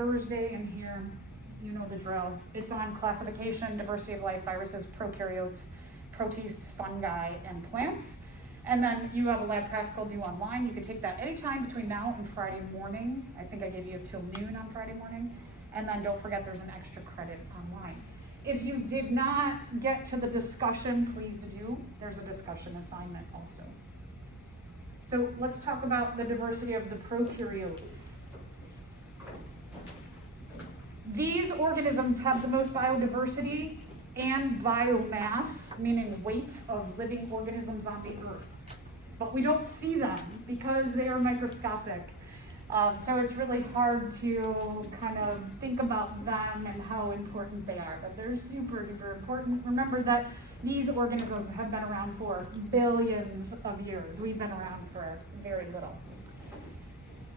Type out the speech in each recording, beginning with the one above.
Thursday in here, you know the drill. It's on classification, diversity of life, viruses, prokaryotes, protists, fungi, and plants. And then you have a lab practical due online. You can take that anytime between now and Friday morning. I think I gave you till noon on Friday morning. And then don't forget there's an extra credit online. If you did not get to the discussion, please do. There's a discussion assignment also. So let's talk about the diversity of the prokaryotes. These organisms have the most biodiversity and biomass, meaning weight of living organisms on the earth. But we don't see them because they are microscopic. So it's really hard to kind of think about them and how important they are, but they're super, super important. Remember that these organisms have been around for billions of years. We've been around for very little.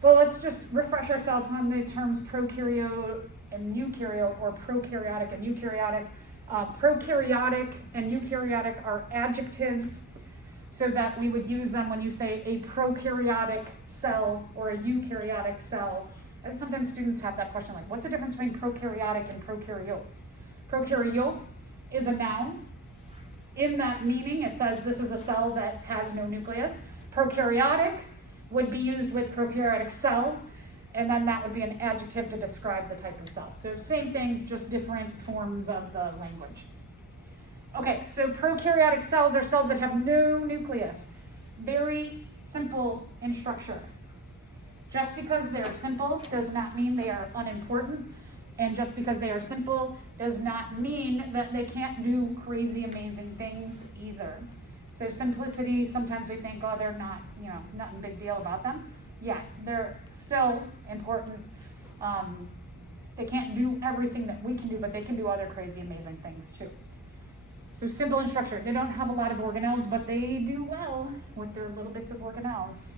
Well, let's just refresh ourselves on the terms prokaryote and eukaryote, or prokaryotic and eukaryotic. Prokaryotic and eukaryotic are adjectives, so that we would use them when you say a prokaryotic cell or a eukaryotic cell. And sometimes students have that question, like, what's the difference between prokaryotic and prokaryote? Prokaryote is a noun. In that meaning, it says this is a cell that has no nucleus. Prokaryotic would be used with prokaryotic cell, and then that would be an adjective to describe the type of cell. So same thing, just different forms of the language. Okay, so prokaryotic cells are cells that have no nucleus. Very simple in structure. Just because they're simple does not mean they are unimportant, and just because they are simple does not mean that they can't do crazy, amazing things either. So simplicity, sometimes we think, oh, they're not, nothing big deal about them. Yeah, they're still important. They can't do everything that we can do, but they can do other crazy, amazing things too. So simple in structure. They don't have a lot of organelles, but they do well with their little bits of organelles.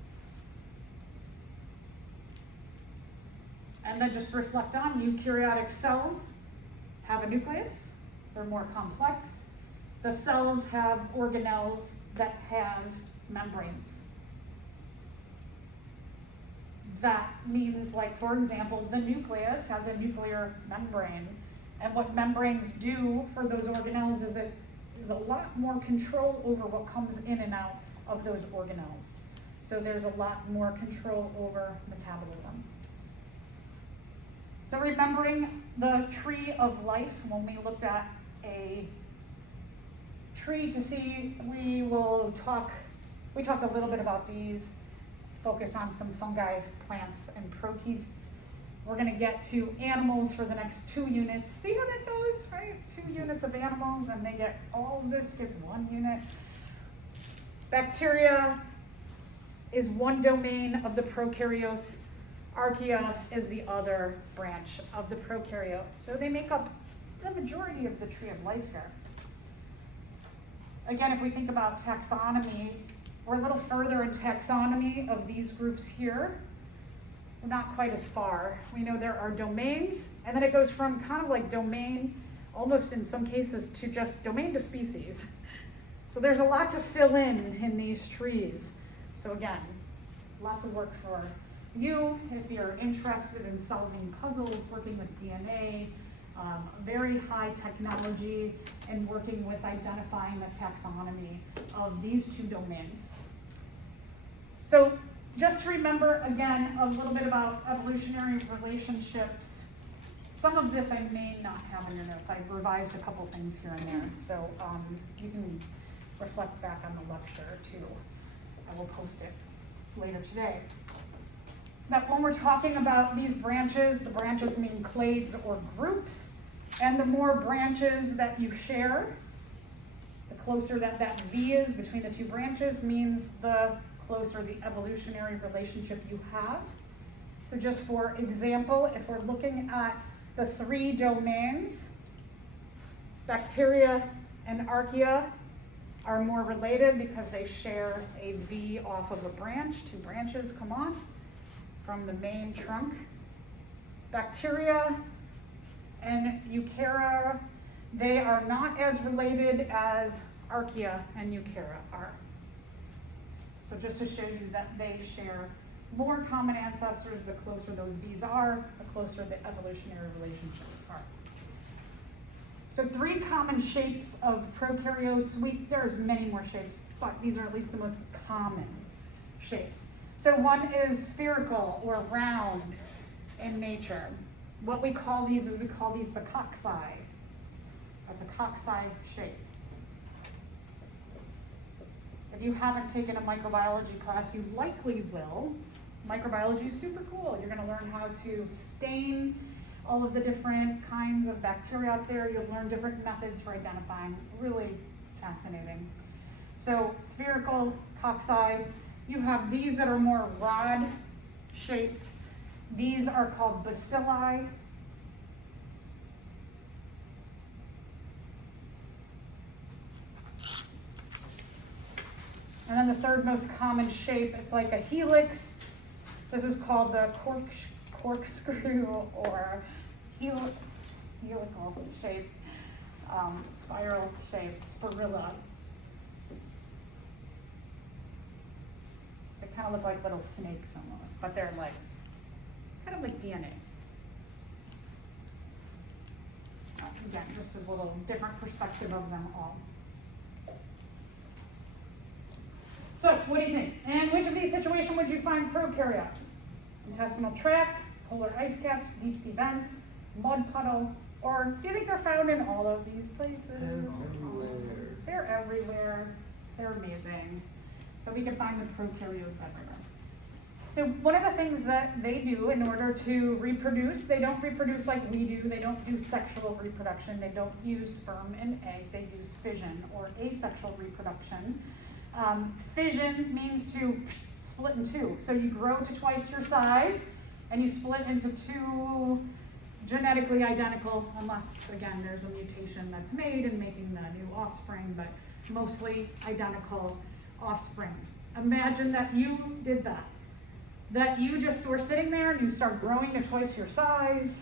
And then just reflect on, eukaryotic cells have a nucleus. They're more complex. The cells have organelles that have membranes. That means, like, for example, the nucleus has a nuclear membrane. And what membranes do for those organelles is it is a lot more control over what comes in and out of those organelles. So there's a lot more control over metabolism. So remembering the tree of life, when we looked at a tree to see, we talked a little bit about these, focus on some fungi, plants, and protists. We're going to get to animals for the next 2 units. See how that goes, right? 2 units of animals, and they get all of this gets 1 unit. Bacteria is one domain of the prokaryotes. Archaea is the other branch of the prokaryotes. So they make up the majority of the tree of life here. Again, if we think about taxonomy, we're a little further in taxonomy of these groups here. Not quite as far. We know there are domains, and then it goes from kind of like domain, almost in some cases, to just domain to species. So there's a lot to fill in these trees. So again, lots of work for you if you're interested in solving puzzles, working with DNA, very high technology, and working with identifying the taxonomy of these 2 domains. So just to remember, again, a little bit about evolutionary relationships. Some of this I may not have in your notes. I've revised a couple things here and there. So you can reflect back on the lecture too. I will post it later today. Now, when we're talking about these branches, the branches mean clades or groups. And the more branches that you share, the closer that V is between the 2 branches means the closer the evolutionary relationship you have. So just for example, if we're looking at the 3 domains, bacteria and archaea are more related because they share a V off of a branch. 2 branches come off from the main trunk. Bacteria and eukarya, they are not as related as archaea and eukarya are. So just to show you that they share more common ancestors, the closer those V's are, the closer the evolutionary relationships are. So 3 common shapes of prokaryotes. There's many more shapes, but these are at least the most common shapes. So one is spherical or round in nature. What we call these is the cocci. That's a cocci shape. If you haven't taken a microbiology class, you likely will. Microbiology is super cool. You're going to learn how to stain all of the different kinds of bacteria out there. You'll learn different methods for identifying. Really fascinating. So spherical cocci. You have these that are more rod-shaped. These are called bacilli. And then the third most common shape, it's like a helix. This is called the corkscrew or helical shape, spiral shape, spirilla. They kind of look like little snakes almost, but they're like, kind of like DNA. Again, just a little different perspective of them all. So, what do you think? In which of these situations would you find prokaryotes? Intestinal tract, polar ice caps, deep sea vents, mud puddle, or do you think they're found in all of these places? Everywhere. They're everywhere. They're amazing. So we can find the prokaryotes everywhere. So one of the things that they do in order to reproduce, they don't reproduce like we do. They don't do sexual reproduction. They don't use sperm and egg. They use fission or asexual reproduction. Fission means to split in two. So you grow to twice your size and you split into 2 genetically identical, unless again there's a mutation that's made in making the new offspring, but mostly identical offspring. Imagine that you did that. That you just were sitting there and you start growing to twice your size,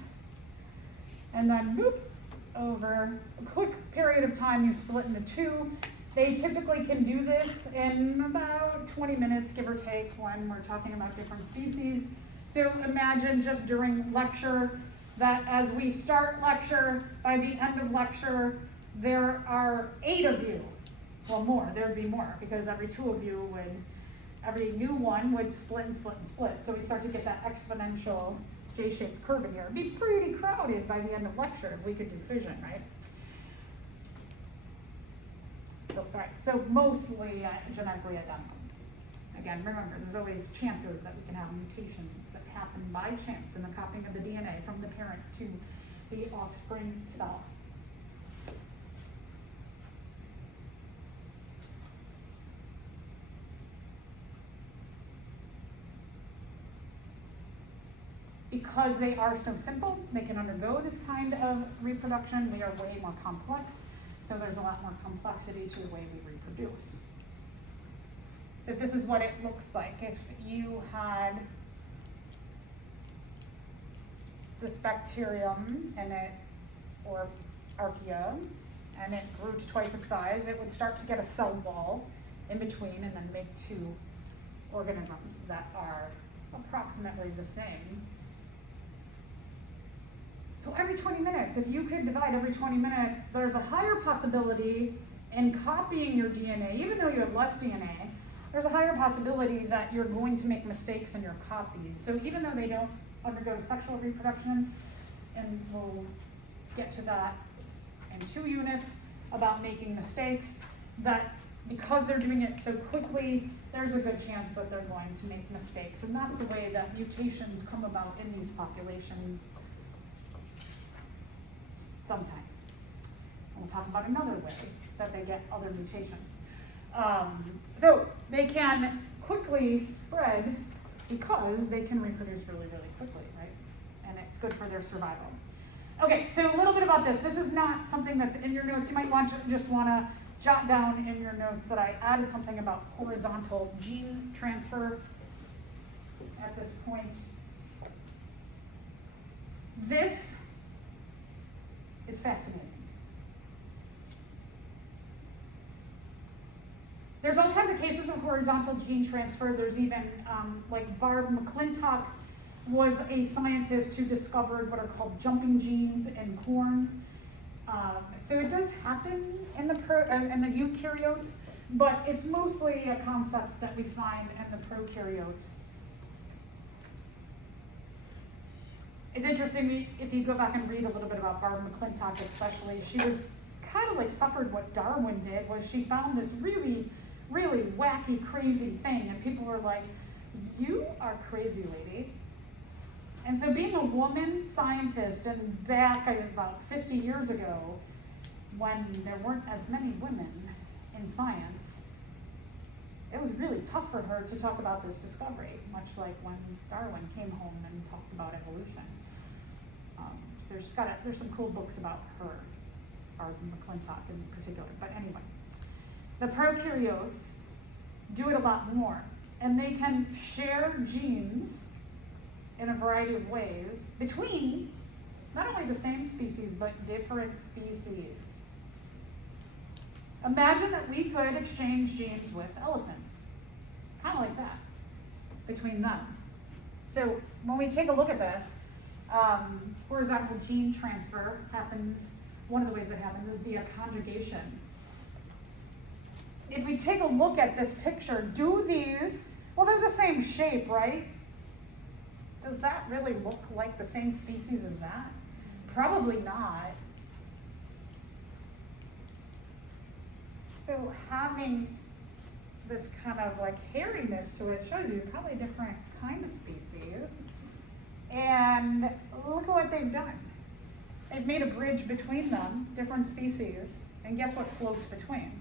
and then boop, over a quick period of time you split into 2. They typically can do this in about 20 minutes, give or take, when we're talking about different species. So imagine just during lecture that as we start lecture, by the end of lecture, there are 8 of you. Well, more, there'd be more, because every 2 of you every new one would split and split and split. So we start to get that exponential J-shaped curve in here. It'd be pretty crowded by the end of lecture if we could do fission, right? So mostly genetically identical. Again, remember, there's always chances that we can have mutations that happen by chance in the copying of the DNA from the parent to the offspring self. Because they are so simple, they can undergo this kind of reproduction. We are way more complex. So there's a lot more complexity to the way we reproduce. So this is what it looks like. If you had this bacterium in it, or Archaea, and it grew to twice its size, it would start to get a cell wall in between and then make 2 organisms that are approximately the same. So every 20 minutes, if you could divide every 20 minutes, there's a higher possibility in copying your DNA, even though you have less DNA, there's a higher possibility that you're going to make mistakes in your copies. So even though they don't undergo sexual reproduction, and we'll get to that in 2 units about making mistakes, that because they're doing it so quickly, there's a good chance that they're going to make mistakes. And that's the way that mutations come about in these populations. Sometimes. And we'll talk about another way that they get other mutations. So they can quickly spread because they can reproduce really, really quickly, right? And it's good for their survival. Okay, so a little bit about this. This is not something that's in your notes. You might just want to jot down in your notes that I added something about horizontal gene transfer at this point. This is fascinating. There's all kinds of cases of horizontal gene transfer. There's even, like Barb McClintock was a scientist who discovered what are called jumping genes in corn. So it does happen in the eukaryotes, but it's mostly a concept that we find in the prokaryotes. It's interesting if you go back and read a little bit about Barb McClintock especially. She was kind of like suffered what Darwin did, was she found this really, really wacky, crazy thing, and people were like, "You are crazy, lady." And so being a woman scientist, and back about 50 years ago, when there weren't as many women in science, it was really tough for her to talk about this discovery, much like when Darwin came home and talked about evolution. So there's some cool books about her, Barb McClintock in particular. But anyway, the prokaryotes do it a lot more, and they can share genes in a variety of ways between not only the same species, but different species. Imagine that we could exchange genes with elephants. It's kind of like that, between them. So when we take a look at this, horizontal gene transfer happens, one of the ways it happens is via conjugation. If we take a look at this picture, well, they're the same shape, right? Does that really look like the same species as that? Probably not. So having this kind of like hairiness to it shows you probably a different kind of species. And look at what they've done. They've made a bridge between them, different species, and guess what floats between?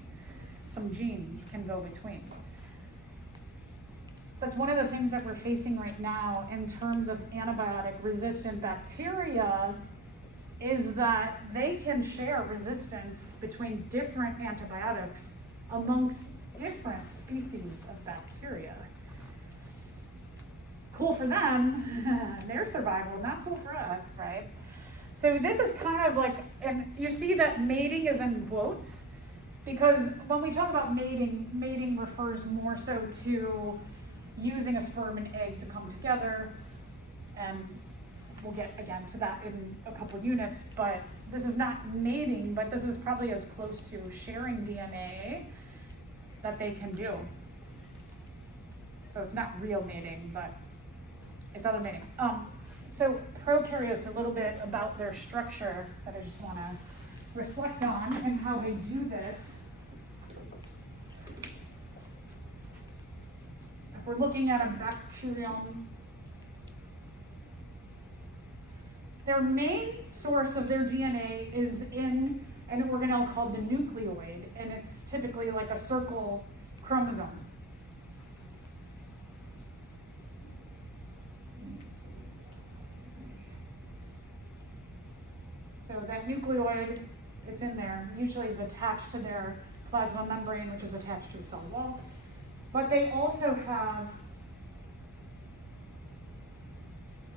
Some genes can go between. That's one of the things that we're facing right now in terms of antibiotic-resistant bacteria, is that they can share resistance between different antibiotics amongst different species of bacteria. Cool for them, their survival, not cool for us, right? So this is kind of like, and you see that mating is in quotes, because when we talk about mating, mating refers more so to using a sperm and egg to come together, and we'll get again to that in a couple units, but this is not mating, but this is probably as close to sharing DNA that they can do. So it's not real mating, but it's other mating. So prokaryotes, a little bit about their structure that I just want to reflect on and how they do this. If we're looking at a bacterium, their main source of their DNA is in an organelle called the nucleoid, and it's typically like a circle chromosome. So that nucleoid, it's in there, usually is attached to their plasma membrane, which is attached to a cell wall. But they also have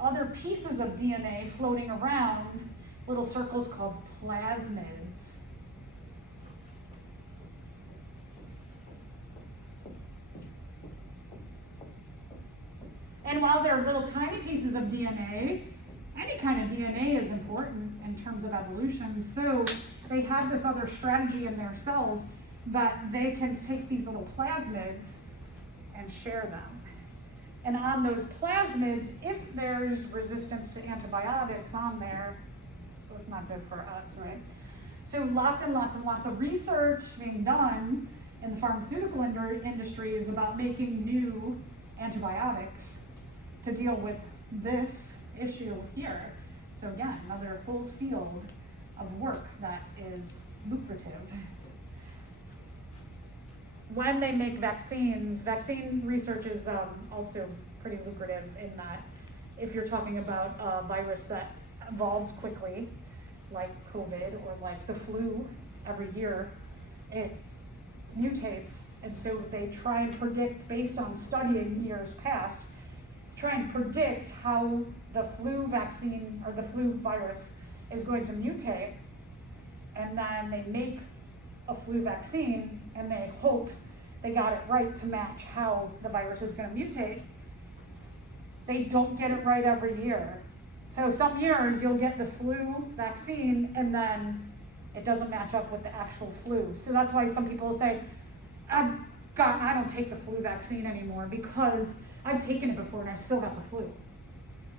other pieces of DNA floating around, little circles called plasmids. And while they're little tiny pieces of DNA, any kind of DNA is important in terms of evolution. So they have this other strategy in their cells that they can take these little plasmids and share them. And on those plasmids, if there's resistance to antibiotics on there, well, it's not good for us, right? So lots and lots and lots of research being done in the pharmaceutical industry is about making new antibiotics to deal with this issue here. So again, another whole field of work that is lucrative. When they make vaccines, vaccine research is also pretty lucrative in that if you're talking about a virus that evolves quickly, like COVID or like the flu every year, it mutates, and so they try and predict, based on studying years past, try and predict how the flu vaccine or the flu virus is going to mutate, and then they make a flu vaccine and they hope they got it right to match how the virus is going to mutate, they don't get it right every year. So some years you'll get the flu vaccine and then it doesn't match up with the actual flu. So that's why some people say, I don't take the flu vaccine anymore because I've taken it before and I still got the flu.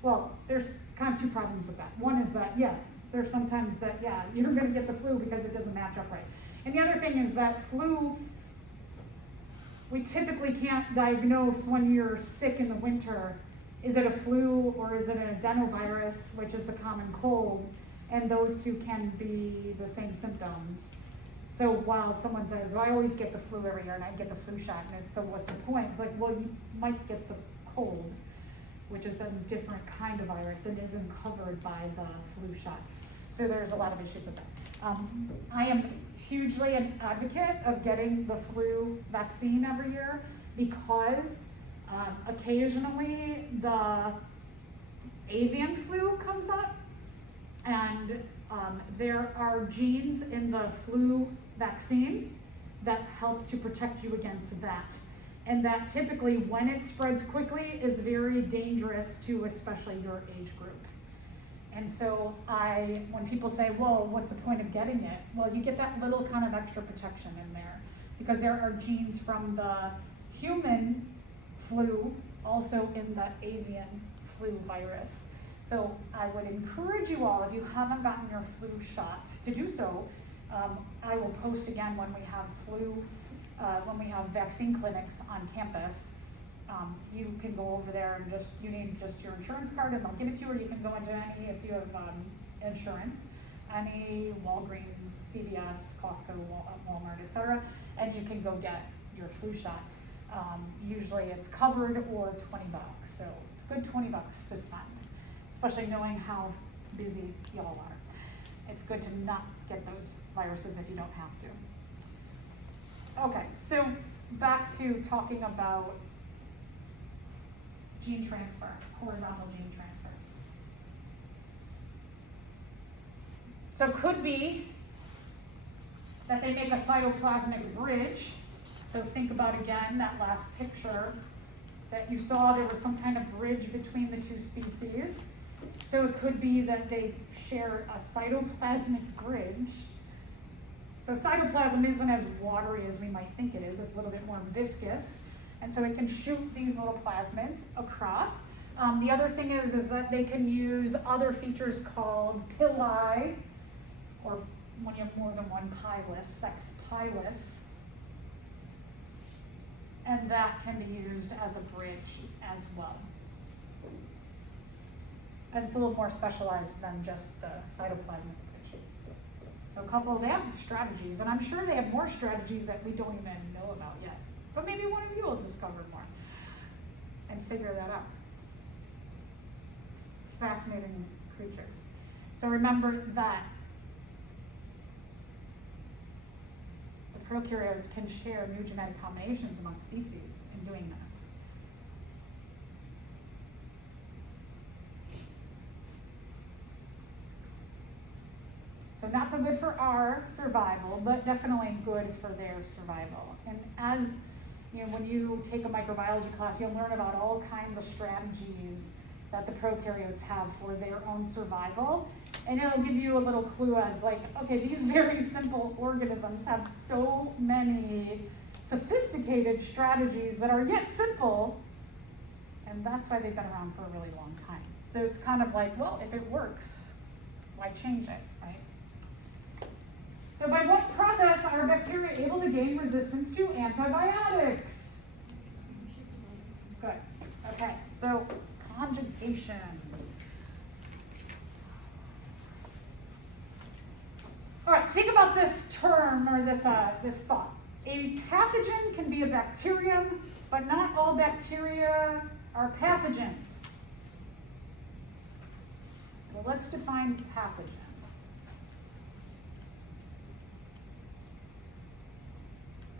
Well, there's kind of two problems with that. One is that, yeah, there's sometimes that, yeah, you're gonna get the flu because it doesn't match up right. And the other thing is that flu, we typically can't diagnose when you're sick in the winter. Is it a flu or is it an adenovirus, which is the common cold? And those two can be the same symptoms. So while someone says, well, I always get the flu every year and I get the flu shot, and so what's the point? It's like, well, you might get the cold, which is a different kind of virus and isn't covered by the flu shot. So there's a lot of issues with that. I am hugely an advocate of getting the flu vaccine every year because occasionally the avian flu comes up, and there are genes in the flu vaccine that help to protect you against that. And that typically, when it spreads quickly, is very dangerous to especially your age group. And so when people say, well, what's the point of getting it? Well, you get that little kind of extra protection in there because there are genes from the human flu also in the avian flu virus. So I would encourage you all, if you haven't gotten your flu shot, to do so. I will post again when we have vaccine clinics on campus. You can go over there and you need just your insurance card and they'll give it to you, or you can go into any, if you have insurance, any Walgreens, CVS, Costco, Walmart, etc., and you can go get your flu shot. Usually it's covered or $20, so it's a good $20 to spend, especially knowing how busy y'all are. It's good to not get those viruses if you don't have to. Okay, so back to talking about gene transfer, horizontal gene transfer. So it could be that they make a cytoplasmic bridge. So think about again that last picture that you saw, there was some kind of bridge between the two species. So it could be that they share a cytoplasmic bridge. So cytoplasm isn't as watery as we might think it is. It's a little bit more viscous. And so it can shoot these little plasmids across. The other thing is that they can use other features called pili, or when you have more than one pilus, sex pilus. And that can be used as a bridge as well. And it's a little more specialized than just the cytoplasmic bridge. So they have strategies, and I'm sure they have more strategies that we don't even know about yet. But maybe one of you will discover more and figure that out. Fascinating creatures. So remember that the prokaryotes can share new genetic combinations among species in doing this. So not so good for our survival, but definitely good for their survival. And as you know, when you take a microbiology class, you'll learn about all kinds of strategies that the prokaryotes have for their own survival. And it'll give you a little clue as like, okay, these very simple organisms have so many sophisticated strategies that are yet simple, and that's why they've been around for a really long time. So it's kind of like, well, if it works, why change it, right? So by what process are bacteria able to gain resistance to antibiotics? Good. Okay, so conjugation. All right, think about this term or this thought. A pathogen can be a bacterium, but not all bacteria are pathogens. Well, let's define pathogen.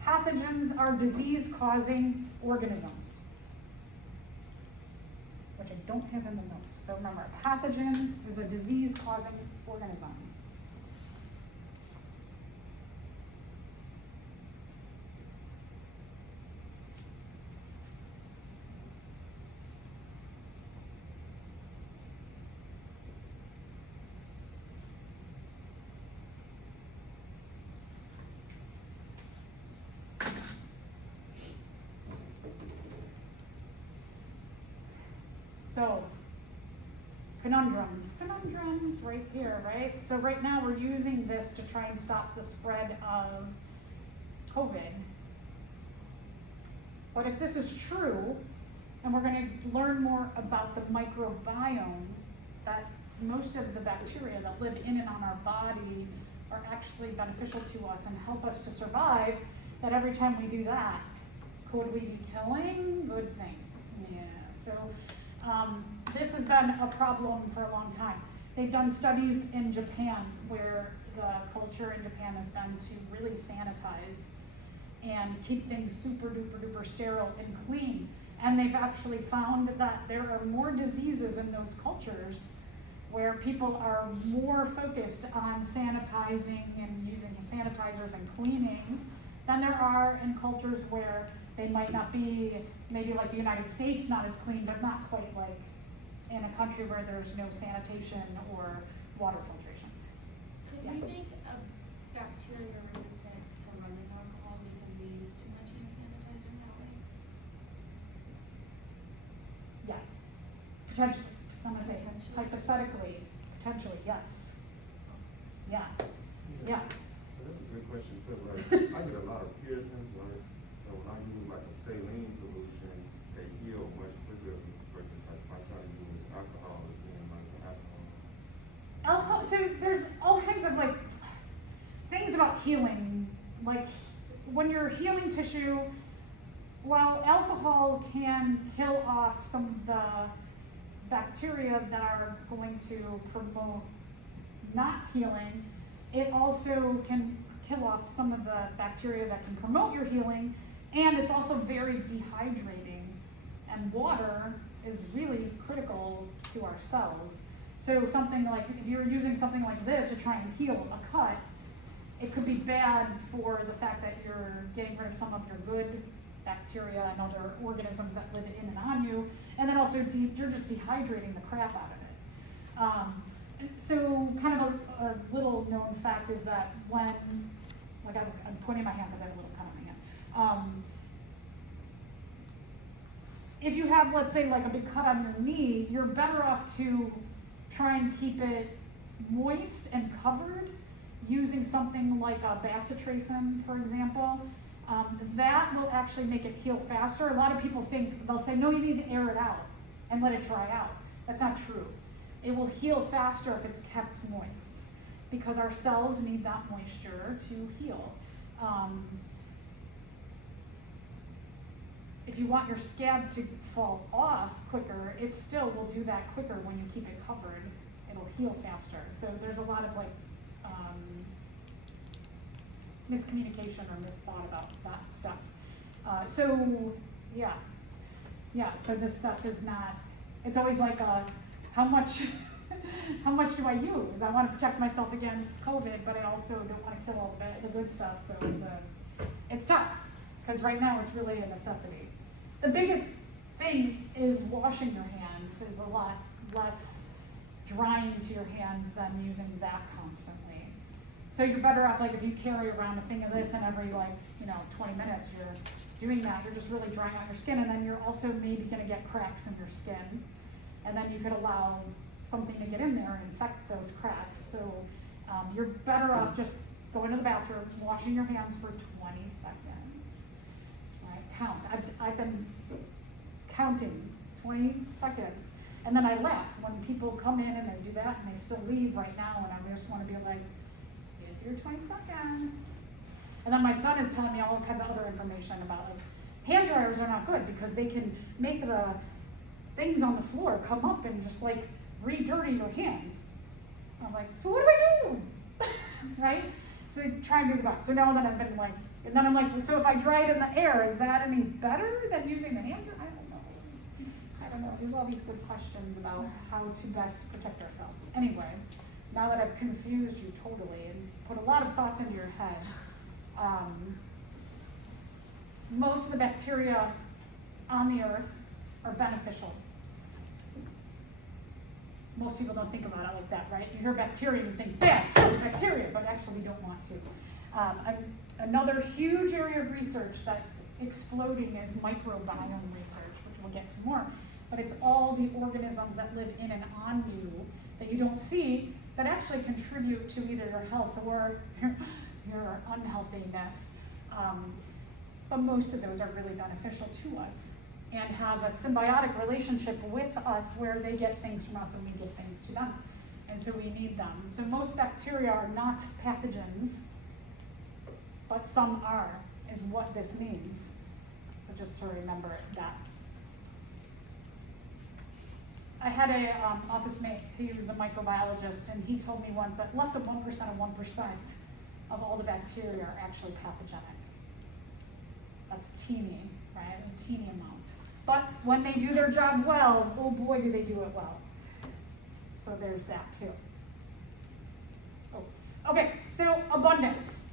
Pathogens are disease-causing organisms, which I don't have in the notes. So remember, a pathogen is a disease-causing organism. So, conundrums right here, right? So right now we're using this to try and stop the spread of COVID. But if this is true, and we're going to learn more about the microbiome, that most of the bacteria that live in and on our body are actually beneficial to us and help us to survive, that every time we do that, could we be killing good things? Yeah, so this has been a problem for a long time. They've done studies in Japan where the culture in Japan has been to really sanitize and keep things super duper duper sterile and clean. And they've actually found that there are more diseases in those cultures where people are more focused on sanitizing and using sanitizers and cleaning than there are in cultures where they might not be, maybe like the United States, not as clean, but not quite like in a country where there's no sanitation or water filtration. Could Yeah. we make a bacteria resistant to rubbing alcohol because we use too much hand sanitizer that way? Yes, potentially. I'm gonna say hypothetically, potentially, yes. Yeah, yeah. That's a good question, because like, I get a lot of piercings where when I use like a saline solution, they heal much quicker versus like if I try to use alcohol, it seems like alcohol. Alcohol, so there's all kinds of like things about healing, like when you're healing tissue, while alcohol can kill off some of the bacteria that are going to promote not healing, it also can kill off some of the bacteria that can promote your healing, and it's also very dehydrating, and water is really critical to our cells. So something like, if you're using something like this to try and heal a cut, it could be bad for the fact that you're getting rid of some of your good bacteria and other organisms that live in and on you, and then also you're just dehydrating the crap out of it. So kind of a little known fact is that when, like I'm pointing my hand because I have a little cut on my hand. If you have, let's say, like a big cut on your knee, you're better off to try and keep it moist and covered using something like a bacitracin, for example. That will actually make it heal faster. A lot of people think, they'll say, no, you need to air it out and let it dry out. That's not true. It will heal faster if it's kept moist because our cells need that moisture to heal. If you want your scab to fall off quicker, it still will do that quicker when you keep it covered. It'll heal faster. So there's a lot of like miscommunication or misthought about that stuff. So this stuff is not, it's always like how much do I use? I want to protect myself against COVID, but I also don't want to kill all the good stuff, so it's tough, because right now it's really a necessity. The biggest thing is washing your hands is a lot less drying to your hands than using that constantly. So you're better off, like if you carry around a thing of this and every 20 minutes you're doing that, you're just really drying out your skin, and then you're also maybe gonna get cracks in your skin, and then you could allow something to get in there and infect those cracks. So you're better off just going to the bathroom, washing your hands for 20 seconds. Right, count. I've been counting 20 seconds, and then I laugh when people come in and they do that and they still leave right now, and I just want to be like, you do your 20 seconds. And then my son is telling me all kinds of other information about hand dryers are not good because they can make the things on the floor come up and just like re-dirty your hands. I'm like, so what do I do? Right? So try and do that. So now that I've been like, and then I'm like, so if I dry it in the air, is that any better than using the hand dryer? I don't know. There's all these good questions about how to best protect ourselves. Anyway, now that I've confused you totally and put a lot of thoughts into your head, most of the bacteria on the earth are beneficial. Most people don't think about it like that, right? You hear bacteria and you think, bad, bacteria, but actually we don't want to. Another huge area of research that's exploding is microbiome research, which we'll get to more. but it's all the organisms that live in and on you that you don't see that actually contribute to either your health or your unhealthiness. But most of those are really beneficial to us and have a symbiotic relationship with us where they get things from us and we get things to them. And so we need them. So most bacteria are not pathogens, but some are, is what this means. So just to remember that. I had a office mate who was a microbiologist, and he told me once that less than 1% of 1% of all the bacteria are actually pathogenic. That's teeny, right? A teeny amount. But when they do their job well, oh boy, do they do it well. So there's that too. Oh, okay, so abundance.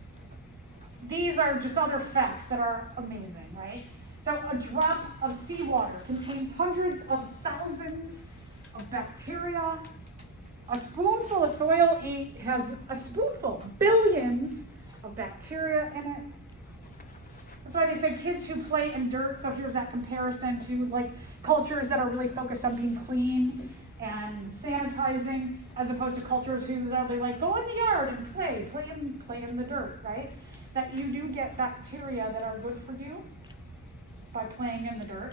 These are just other facts that are amazing, right? So a drop of seawater contains hundreds of thousands of bacteria. A spoonful of soil has a spoonful, billions of bacteria in it. That's why they say kids who play in dirt, so here's that comparison to like cultures that are really focused on being clean and sanitizing, as opposed to cultures who they'll be like, go in the yard and play in the dirt, right? That you do get bacteria that are good for you by playing in the dirt.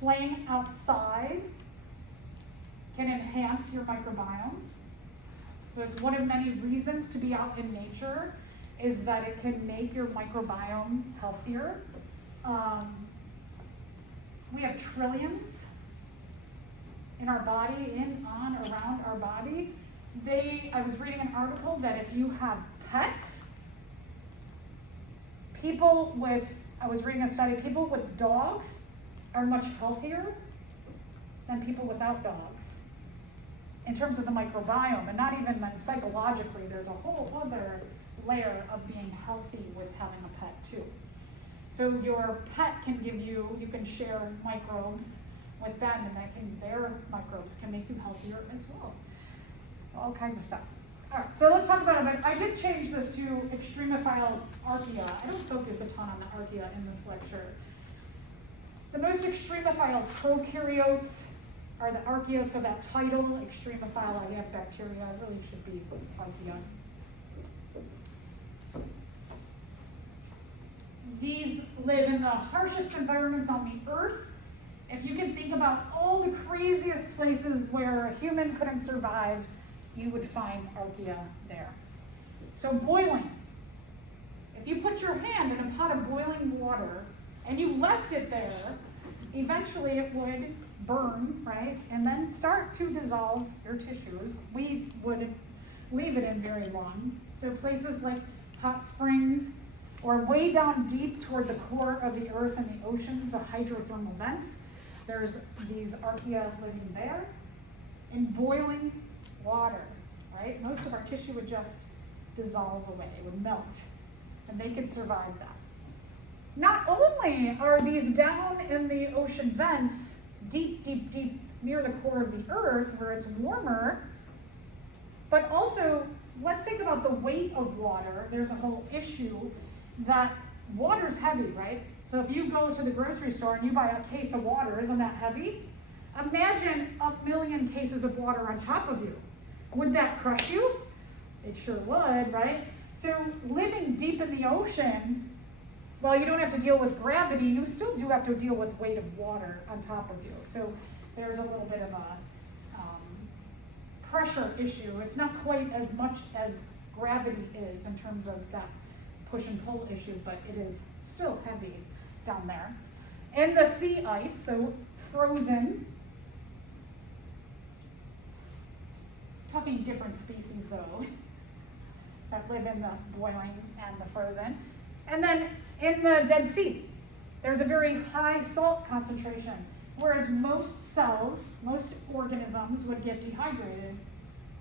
Playing outside can enhance your microbiome. So it's one of many reasons to be out in nature, is that it can make your microbiome healthier. We have trillions in our body, in, on, around our body. I was reading an article that if you have pets, I was reading a study, people with dogs are much healthier than people without dogs in terms of the microbiome, and not even then psychologically. There's a whole other layer of being healthy with having a pet too. So your pet can give you can share microbes with them, and their microbes can make you healthier as well. All kinds of stuff. All right, so let's talk about it. I did change this to extremophile Archaea. I don't focus a ton on the Archaea in this lecture. The most extremophile prokaryotes are the Archaea, so that title, extremophile, I have bacteria, really should be Archaea. These live in the harshest environments on the earth. If you can think about all the craziest places where a human couldn't survive, you would find Archaea there. So boiling. If you put your hand in a pot of boiling water and you left it there, eventually it would burn, right? And then start to dissolve your tissues. We wouldn't leave it in very long. So places like hot springs, or way down deep toward the core of the earth and the oceans, the hydrothermal vents, there's these Archaea living there. In boiling water, right? Most of our tissue would just dissolve away, it would melt, and they could survive that. Not only are these down in the ocean vents, deep, deep, deep near the core of the earth where it's warmer, but also let's think about the weight of water. There's a whole issue that water's heavy, right? So if you go to the grocery store and you buy a case of water, isn't that heavy? Imagine 1 million cases of water on top of you. Would that crush you? It sure would, right? So living deep in the ocean, while you don't have to deal with gravity, you still do have to deal with weight of water on top of you. So there's a little bit of a pressure issue. It's not quite as much as gravity is in terms of that push and pull issue, but it is still heavy down there. And the sea ice, so frozen. Talking different species though, that live in the boiling and the frozen. And then in the Dead Sea, there's a very high salt concentration, whereas most cells, most organisms would get dehydrated,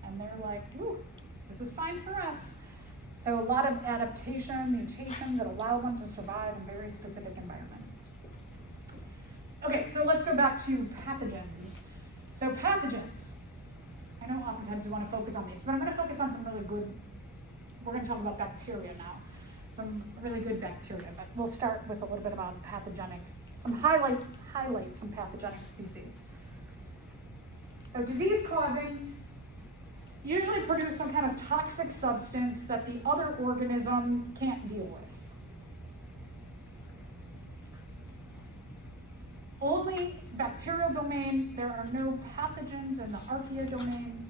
and they're like, ooh, this is fine for us. So a lot of adaptation, mutation that allow them to survive in very specific environments. Okay, so let's go back to pathogens. So pathogens. I know oftentimes we want to focus on these, but I'm going to focus on some really good, we're going to talk about bacteria now. Some really good bacteria, but we'll start with a little bit about pathogenic highlight some pathogenic species. So disease causing usually produce some kind of toxic substance that the other organism can't deal with. Only bacterial domain, there are no pathogens in the Archaea domain.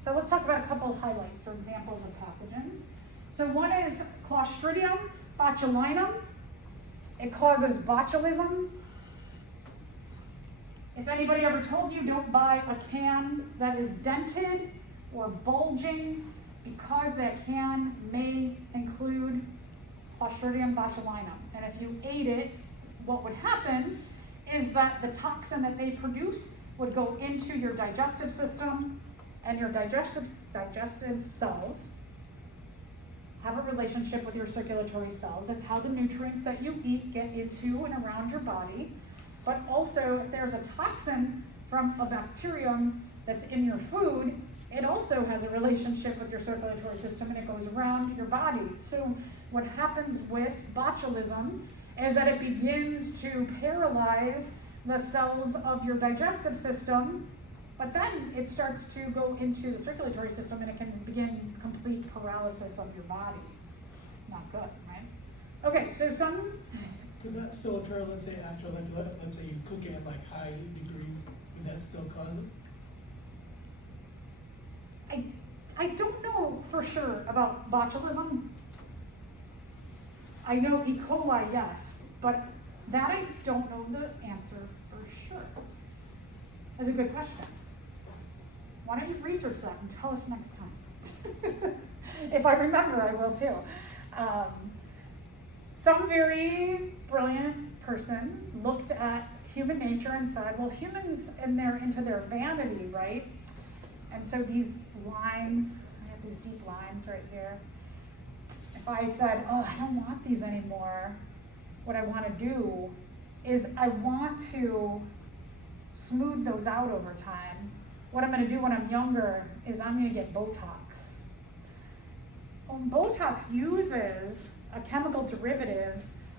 So let's talk about a couple of highlights or examples of pathogens. So one is Clostridium botulinum. It causes botulism. If anybody ever told you don't buy a can that is dented or bulging, because that can may include Clostridium botulinum. And if you ate it, what would happen is that the toxin that they produce would go into your digestive system, and your digestive cells have a relationship with your circulatory cells. It's how the nutrients that you eat get into and around your body. But also, if there's a toxin from a bacterium that's in your food, it also has a relationship with your circulatory system and it goes around your body. So what happens with botulism is that it begins to paralyze the cells of your digestive system, but then it starts to go into the circulatory system and it can begin complete paralysis of your body. Not good, right? Okay, so some... Could that still occur, let's say, after, let's say you cook it at like high degrees, would that still cause it? I don't know for sure about botulism. I know E. coli, yes, but that I don't know the answer for sure. That's a good question. Why don't you research that and tell us next time? If I remember, I will too. Some very brilliant person looked at human nature and said, well, humans into their vanity, right? And so these lines, I have these deep lines right here. If I said, oh, I don't want these anymore, what I want to do is I want to smooth those out over time. What I'm going to do when I'm younger is I'm going to get Botox. Well, Botox uses a chemical derivative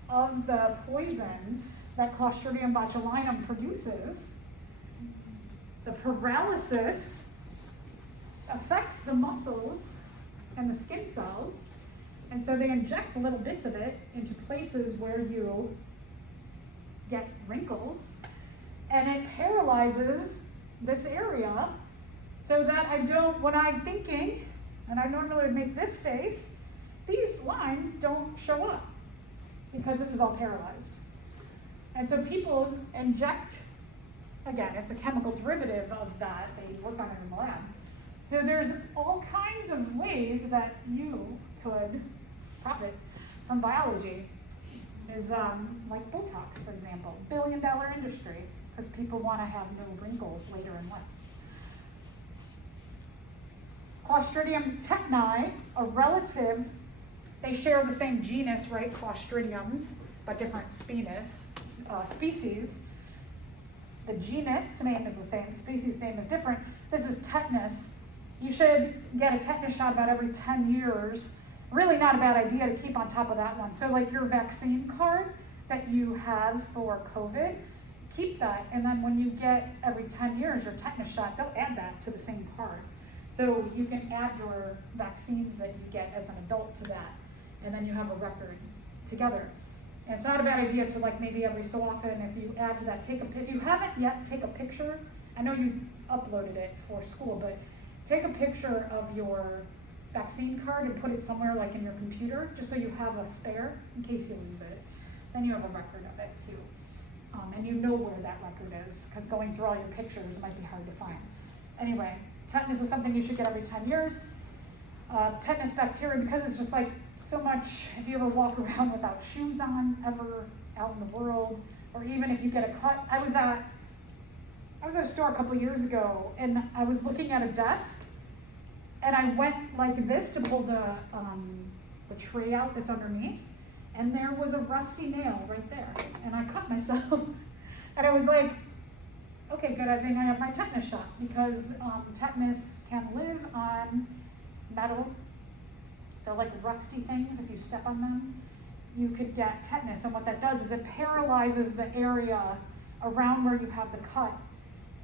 of the poison that Clostridium botulinum produces. The paralysis affects the muscles and the skin cells, and so they inject little bits of it into places where you get wrinkles, and it paralyzes this area so that when I'm thinking, and I normally would make this face, these lines don't show up because this is all paralyzed. And so people inject, again, it's a chemical derivative of that, they work on it in the lab. So there's all kinds of ways that you could profit from biology. Is like Botox, for example, billion-dollar industry, because people want to have no wrinkles later in life. Clostridium tetani, a relative, they share the same genus, right? Clostridiums, but different species. The genus name is the same, species name is different. This is tetanus. You should get a tetanus shot about every 10 years. Really not a bad idea to keep on top of that one. So like your vaccine card that you have for COVID, keep that, and then when you get every 10 years your tetanus shot, they'll add that to the same card. So you can add your vaccines that you get as an adult to that, and then you have a record together. And it's not a bad idea to like maybe every so often, if you add to that, if you haven't yet, take a picture. I know you uploaded it for school, but take a picture of your vaccine card and put it somewhere like in your computer, just so you have a spare in case you lose it. Then you have a record of it too. And you know where that record is, because going through all your pictures might be hard to find. Anyway, tetanus is something you should get every 10 years. Tetanus bacteria, because it's just like so much, if you ever walk around without shoes on, ever out in the world, or even if you get a cut. I was at a store a couple years ago, and I was looking at a desk, and I went like this to pull the tray out that's underneath, and there was a rusty nail right there, and I cut myself. And I was like, okay, good, I think I have my tetanus shot, because tetanus can live on metal. So like rusty things, if you step on them, you could get tetanus. And what that does is it paralyzes the area around where you have the cut.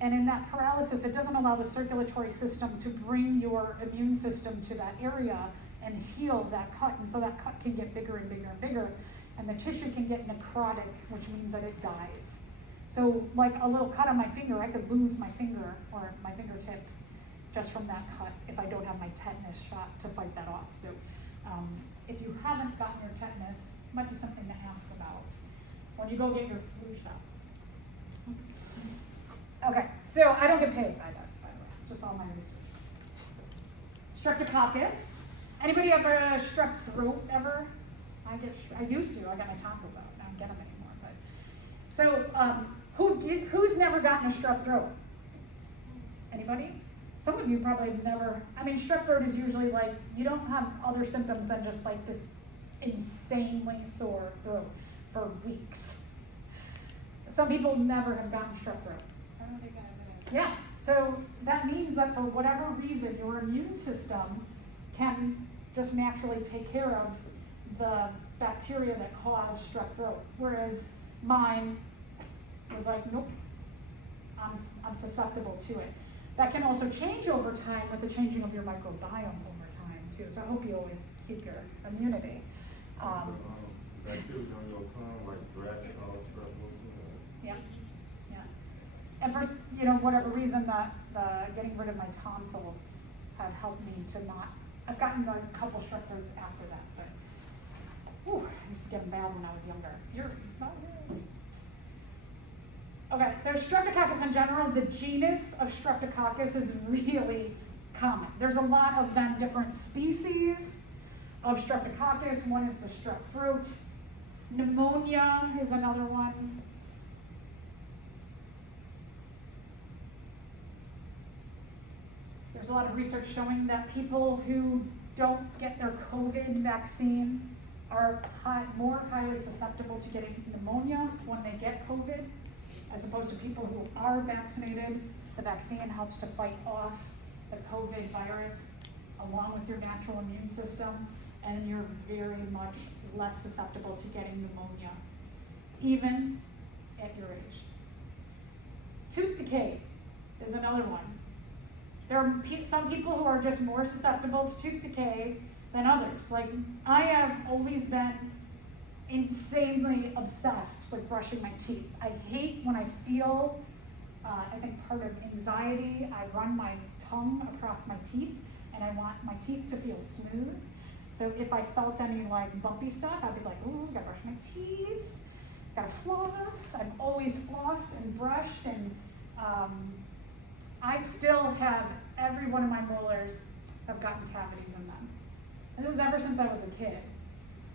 And in that paralysis, it doesn't allow the circulatory system to bring your immune system to that area and heal that cut. And so that cut can get bigger and bigger and bigger. And the tissue can get necrotic, which means that it dies. So like a little cut on my finger, I could lose my finger or my fingertip just from that cut if I don't have my tetanus shot to fight that off. So if you haven't gotten your tetanus, it might be something to ask about when you go get your flu shot. Okay, so I don't get paid by this, by the way, just all my research. Streptococcus. Anybody ever strep throat ever? I used to. I got my tonsils out. I don't get them anymore. But so who's never gotten a strep throat? Anybody? Some of you probably have never. I mean, strep throat is usually like you don't have other symptoms than just like this insanely sore throat for weeks. Some people never have gotten strep throat. I don't think I've Yeah, so that means that for whatever reason, your immune system can just naturally take care of the bacteria that cause strep throat. Whereas mine was like, nope, I'm susceptible to it. That can also change over time with the changing of your microbiome over time too. So I hope you always keep your immunity. Bacteria on your tongue, like thrash cause strep throat. Yeah. And for whatever reason, the getting rid of my tonsils have helped me to not. I've gotten like a couple strep throats after that, but I used to get them bad when I was younger. Okay, so Streptococcus in general, the genus of Streptococcus is really common. There's a lot of them different species of Streptococcus. One is the strep throat. Pneumonia is another one. There's a lot of research showing that people who don't get their COVID vaccine are more highly susceptible to getting pneumonia when they get COVID, as opposed to people who are vaccinated. The vaccine helps to fight off the COVID virus along with your natural immune system, and you're very much less susceptible to getting pneumonia, even at your age. Tooth decay is another one. There are some people who are just more susceptible to tooth decay than others. Like, I have always been insanely obsessed with brushing my teeth. I hate when I feel, I think part of anxiety, I run my tongue across my teeth, and I want my teeth to feel smooth. So if I felt any like bumpy stuff, I'd be like, ooh, I gotta brush my teeth, gotta floss. I've always flossed and brushed, and I still have, every one of my molars have gotten cavities in them. And this is ever since I was a kid.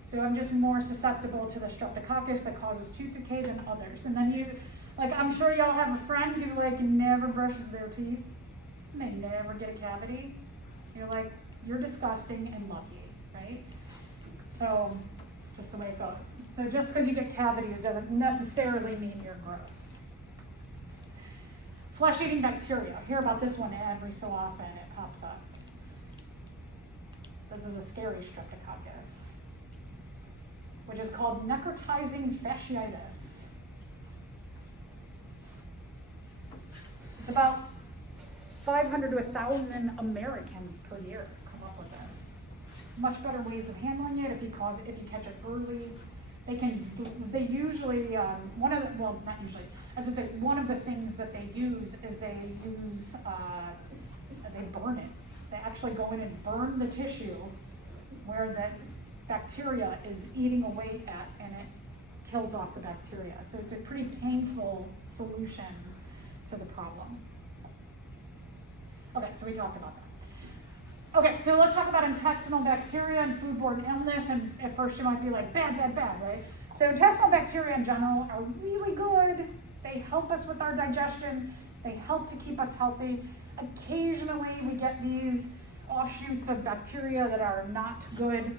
So I'm just more susceptible to the Streptococcus that causes tooth decay than others. And then I'm sure y'all have a friend who like never brushes their teeth and they never get a cavity. You're like, you're disgusting and lucky, right? So just the way it goes. So just because you get cavities doesn't necessarily mean you're gross. Flesh-eating bacteria. I hear about this one every so often. It pops up. This is a scary Streptococcus, which is called necrotizing fasciitis. It's about 500 to 1,000 Americans per year come up with this. Much better ways of handling it if you catch it early. They usually, one of the things that they use is they burn it. They actually go in and burn the tissue where that bacteria is eating away at, and it kills off the bacteria. So it's a pretty painful solution to the problem. Okay, so we talked about that. Okay, so let's talk about intestinal bacteria and foodborne illness, and at first you might be like, bad, right? So intestinal bacteria in general are really good. They help us with our digestion. They help to keep us healthy. Occasionally we get these offshoots of bacteria that are not good.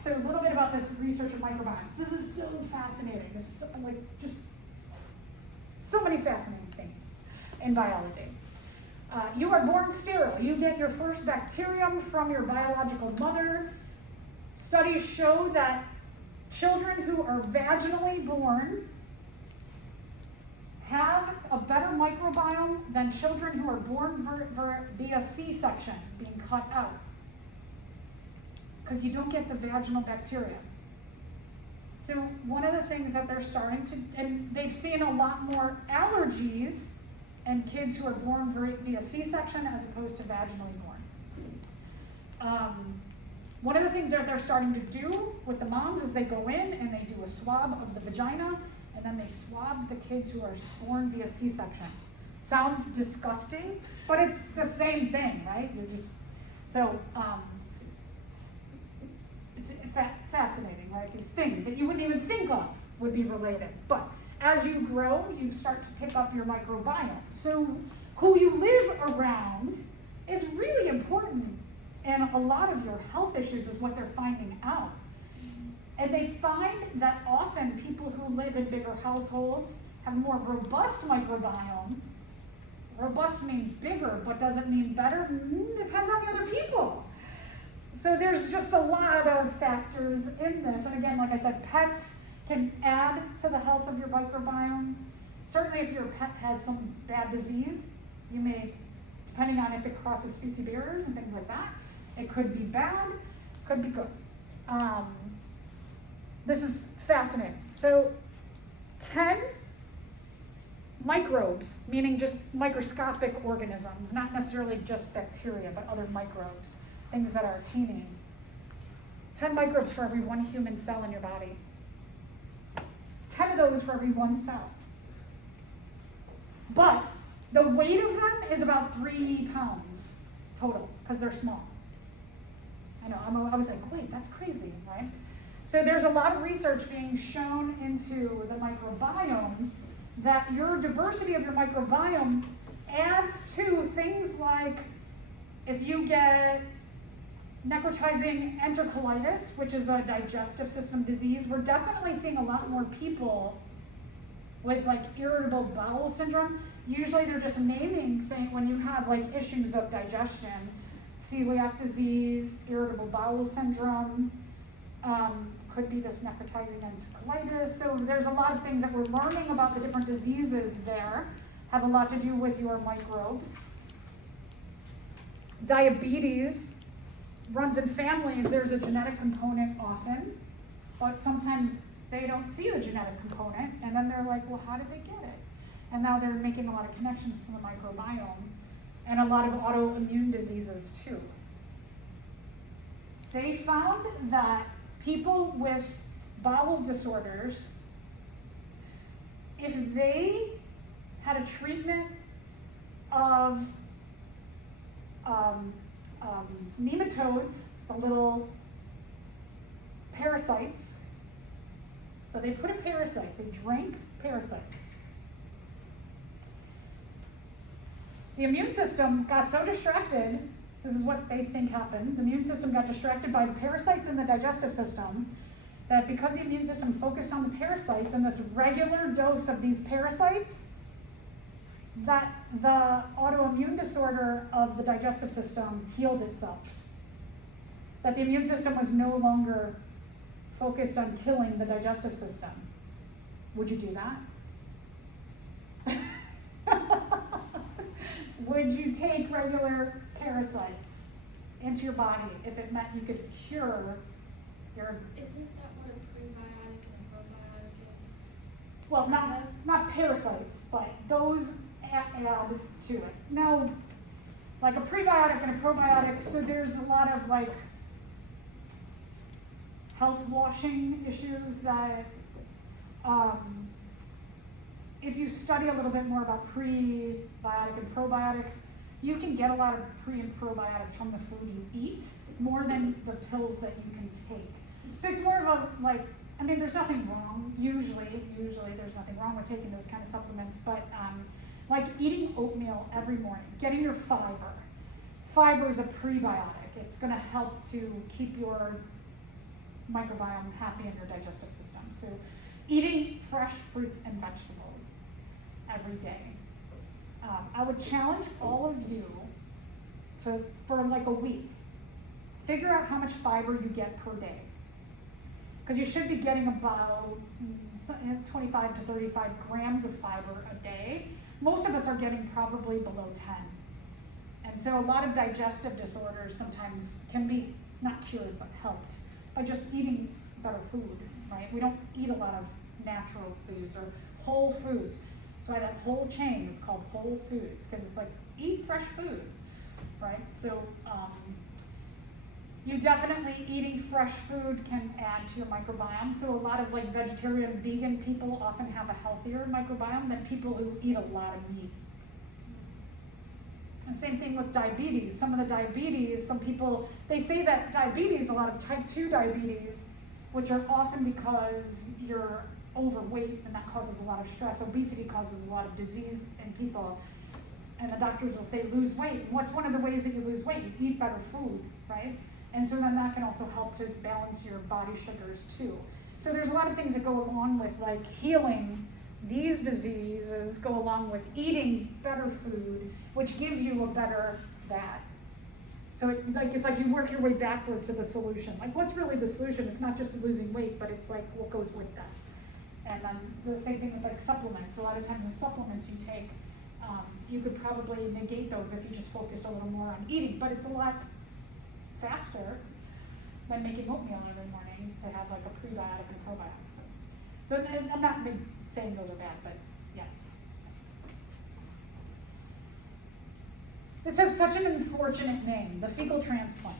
So a little bit about this research of microbiomes. This is so fascinating. This is just so many fascinating things in biology. You are born sterile. You get your first bacterium from your biological mother. Studies show that children who are vaginally born have a better microbiome than children who are born via C-section, being cut out. Because you don't get the vaginal bacteria. So one of the things that they're starting to, and they've seen a lot more allergies in kids who are born via C-section as opposed to vaginally born. One of the things that they're starting to do with the moms is they go in and they do a swab of the vagina, and then they swab the kids who are born via C-section. Sounds disgusting, but it's the same thing, right? You're just, so, it's fascinating, right? These things that you wouldn't even think of would be related. But as you grow, you start to pick up your microbiome. So who you live around is really important, and a lot of your health issues is what they're finding out. And they find that often people who live in bigger households have more robust microbiome. Robust means bigger, but doesn't mean better. Depends on the other people. So there's just a lot of factors in this. And again, like I said, pets can add to the health of your microbiome. Certainly if your pet has some bad disease, you may, depending on if it crosses species barriers and things like that, it could be bad, could be good. This is fascinating. So 10 microbes, meaning just microscopic organisms, not necessarily just bacteria, but other microbes, things that are teeny. 10 microbes for every 1 human cell in your body. 10 of those for every 1 cell. But the weight of them is about 3 pounds total, because they're small. I know, I was like, wait, that's crazy, right? So there's a lot of research being shown into the microbiome that your diversity of your microbiome adds to things like if you get necrotizing enterocolitis, which is a digestive system disease, we're definitely seeing a lot more people with like irritable bowel syndrome. Usually they're just naming things when you have like issues of digestion, celiac disease, irritable bowel syndrome, could be this necrotizing enterocolitis. So there's a lot of things that we're learning about the different diseases there, have a lot to do with your microbes. Diabetes runs in families. There's a genetic component often, but sometimes they don't see the genetic component, and then they're like, well, how did they get it? And now they're making a lot of connections to the microbiome, and a lot of autoimmune diseases too. They found that people with bowel disorders, if they had a treatment of nematodes, the little parasites, so they put a parasite, they drank parasites. The immune system got so distracted, this is what they think happened, the immune system got distracted by the parasites in the digestive system, that because the immune system focused on the parasites and this regular dose of these parasites, that the autoimmune disorder of the digestive system healed itself. That the immune system was no longer focused on killing the digestive system. Would you do that? Would you take regular parasites into your body if it meant you could cure your... Isn't that what a prebiotic and a probiotic is? Well, not parasites, but those add to it. No, like a prebiotic and a probiotic, so there's a lot of like health washing issues that if you study a little bit more about prebiotic and probiotics, you can get a lot of pre and probiotics from the food you eat more than the pills that you can take. So it's more of a like, I mean, there's nothing wrong, usually there's nothing wrong with taking those kind of supplements, but like eating oatmeal every morning, getting your fiber. Fiber is a prebiotic. It's going to help to keep your microbiome happy in your digestive system. So eating fresh fruits and vegetables every day. I would challenge all of you to, for like a week, figure out how much fiber you get per day. Because you should be getting about 25 to 35 grams of fiber a day. Most of us are getting probably below 10. And so a lot of digestive disorders sometimes can be not cured, but helped by just eating better food, right? We don't eat a lot of natural foods or whole foods. That's why that whole chain is called whole foods, because it's like, eat fresh food, right? So you definitely, eating fresh food can add to your microbiome. So a lot of like vegetarian, vegan people often have a healthier microbiome than people who eat a lot of meat. And same thing with diabetes. Some of the diabetes, some people, they say that diabetes, a lot of type 2 diabetes, which are often because you're overweight and that causes a lot of stress. Obesity causes a lot of disease in people. And the doctors will say, lose weight. What's one of the ways that you lose weight? You eat better food, right? And so then that can also help to balance your body sugars too. So there's a lot of things that go along with like healing these diseases, go along with eating better food, which give you a better that. So it's like you work your way backward to the solution. Like, what's really the solution? It's not just losing weight, but it's like what goes with that. And the same thing with like supplements. A lot of times the supplements you take, you could probably negate those if you just focused a little more on eating, but it's a lot faster than making oatmeal every morning to have like a prebiotic and a probiotic. So I'm not saying those are bad, but yes. This has such an unfortunate name, the fecal transplant.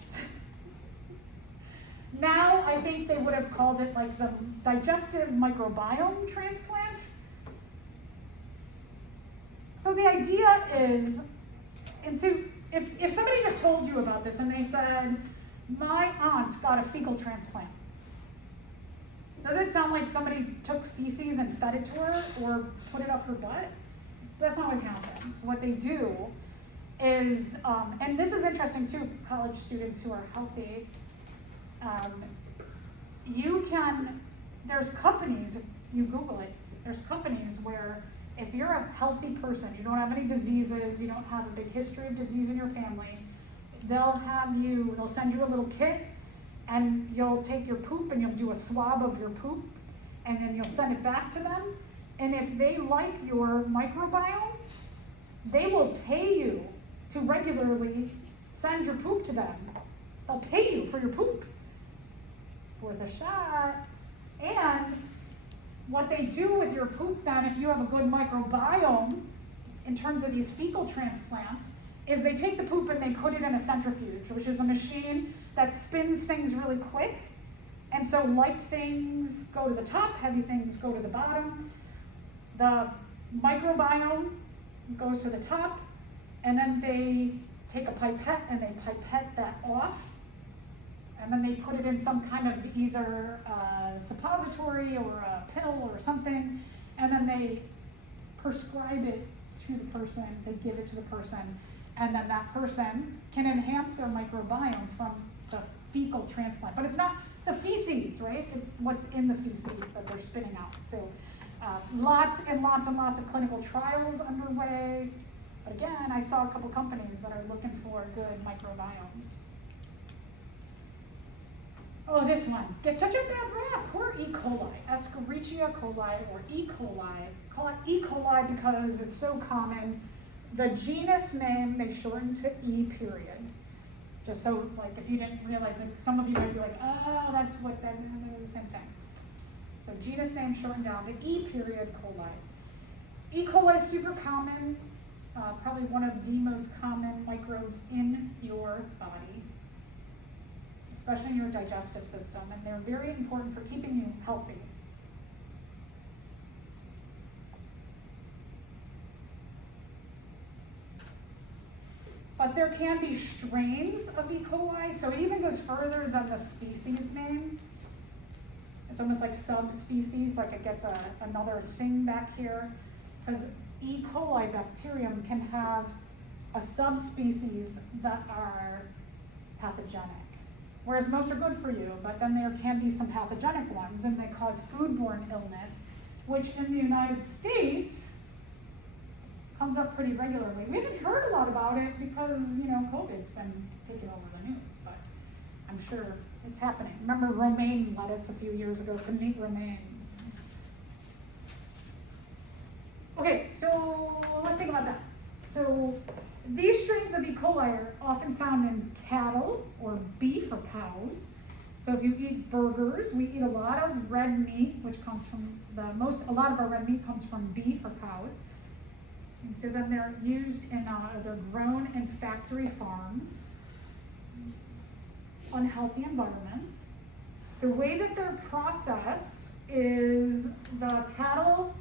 Now I think they would have called it like the digestive microbiome transplant. So the idea is, and so if somebody just told you about this and they said, my aunt got a fecal transplant, does it sound like somebody took feces and fed it to her or put it up her butt? That's not what happens. What they do is, and this is interesting too, college students who are healthy, there's companies, if you Google it, there's companies where if you're a healthy person, you don't have any diseases, you don't have a big history of disease in your family, they'll send you a little kit, and you'll take your poop and you'll do a swab of your poop, and then you'll send it back to them. And if they like your microbiome, they will pay you to regularly send your poop to them. They'll pay you for your poop. Worth a shot. And what they do with your poop then, if you have a good microbiome, in terms of these fecal transplants, is they take the poop and they put it in a centrifuge, which is a machine that spins things really quick. And so light things go to the top, heavy things go to the bottom. The microbiome goes to the top, and then they take a pipette and they pipette that off. And then they put it in some kind of either suppository or a pill or something, and then they prescribe it to the person, they give it to the person, and then that person can enhance their microbiome from the fecal transplant. But it's not the feces, right? It's what's in the feces that they're spitting out. So lots and lots and lots of clinical trials underway. But again, I saw a couple companies that are looking for good microbiomes. Oh, this one gets such a bad rap. Poor E. coli, Escherichia coli, or E. coli. Call it E. coli because it's so common. The genus name they shortened to E. period. Just so, like, if you didn't realize it, some of you might be like, oh, that's what they're the same thing. So genus name shortened down to E. period coli. E. coli is super common, probably one of the most common microbes in your body, especially in your digestive system, and they're very important for keeping you healthy. But there can be strains of E. coli, so it even goes further than the species name. It's almost like subspecies, like it gets another thing back here, because E. coli bacterium can have a subspecies that are pathogenic. Whereas most are good for you, but then there can be some pathogenic ones, and they cause foodborne illness, which in the United States comes up pretty regularly. We haven't heard a lot about it because, you know, COVID's been taking over the news, but I'm sure it's happening. Remember romaine lettuce a few years ago? Couldn't eat romaine. Okay, so let's think about that. So these strains of E. coli are often found in cattle or beef or cows. So if you eat burgers, we eat a lot of red meat, which comes from a lot of our red meat comes from beef or cows. And so then they're used they're grown in factory farms, unhealthy environments. The way that they're processed is the cattle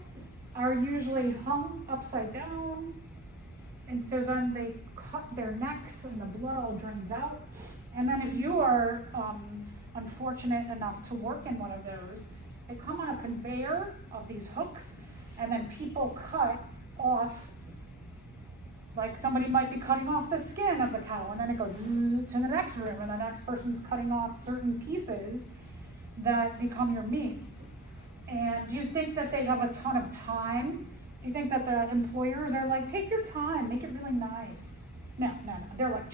are usually hung upside down, and so then they cut their necks and the blood all drains out. And then if you are unfortunate enough to work in one of those, they come on a conveyor of these hooks, and then people cut off, like somebody might be cutting off the skin of the cow, and then it goes to the next room, and the next person's cutting off certain pieces that become your meat. And do you think that they have a ton of time? Do you think that the employers are like, take your time, make it really nice? No. They're like,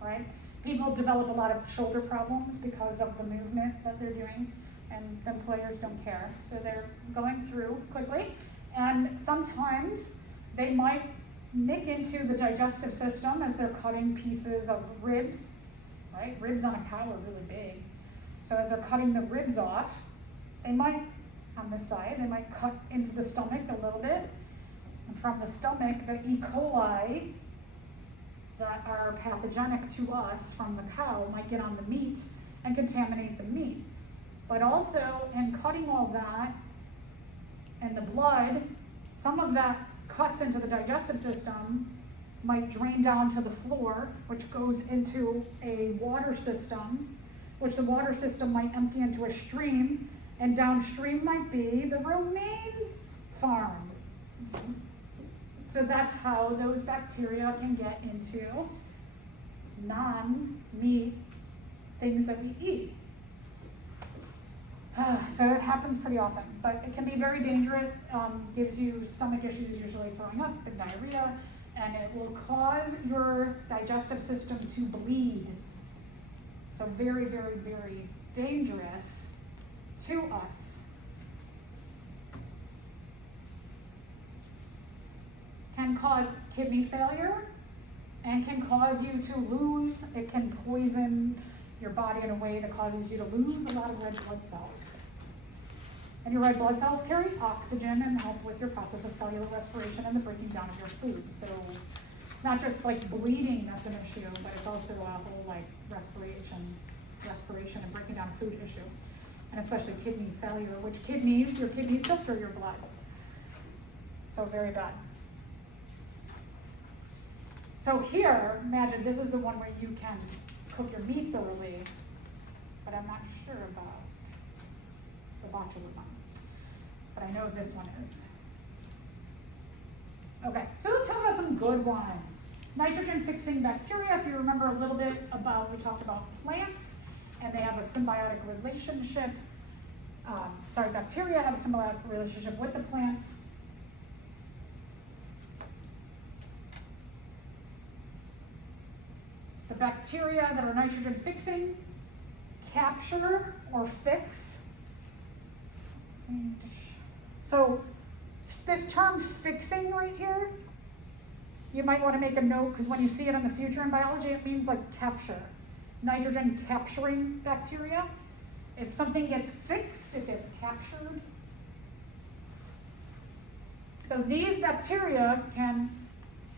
right? People develop a lot of shoulder problems because of the movement that they're doing, and the employers don't care. So they're going through quickly, and sometimes they might nick into the digestive system as they're cutting pieces of ribs, right? Ribs on a cow are really big. So as they're cutting the ribs off, they might, on this side, they might cut into the stomach a little bit. And from the stomach, the E. coli that are pathogenic to us from the cow might get on the meat and contaminate the meat. But also, in cutting all that and the blood, some of that cuts into the digestive system might drain down to the floor, which goes into a water system, which the water system might empty into a stream, and downstream might be the romaine farm. So that's how those bacteria can get into non-meat things that we eat. So it happens pretty often, but it can be very dangerous, gives you stomach issues, usually throwing up and diarrhea, and it will cause your digestive system to bleed. So very, very, very dangerous to us. Can cause kidney failure and can cause you to lose, it can poison your body in a way that causes you to lose a lot of red blood cells. And your red blood cells carry oxygen and help with your process of cellular respiration and the breaking down of your food. So it's not just like bleeding that's an issue, but it's also a whole like respiration and breaking down food issue. And especially kidney failure, which your kidneys filter your blood. So very bad. So here, imagine this is the one where you can cook your meat thoroughly, but I'm not sure about the botulism. But I know this one is. Okay, so let's talk about some good ones. Nitrogen-fixing bacteria, if you remember a little bit about, we talked about plants, and they have a symbiotic relationship. Bacteria have a symbiotic relationship with the plants. The bacteria that are nitrogen-fixing capture or fix. So this term fixing right here, you might want to make a note because when you see it in the future in biology, it means like capture. Nitrogen capturing bacteria. If something gets fixed, it gets captured. So these bacteria can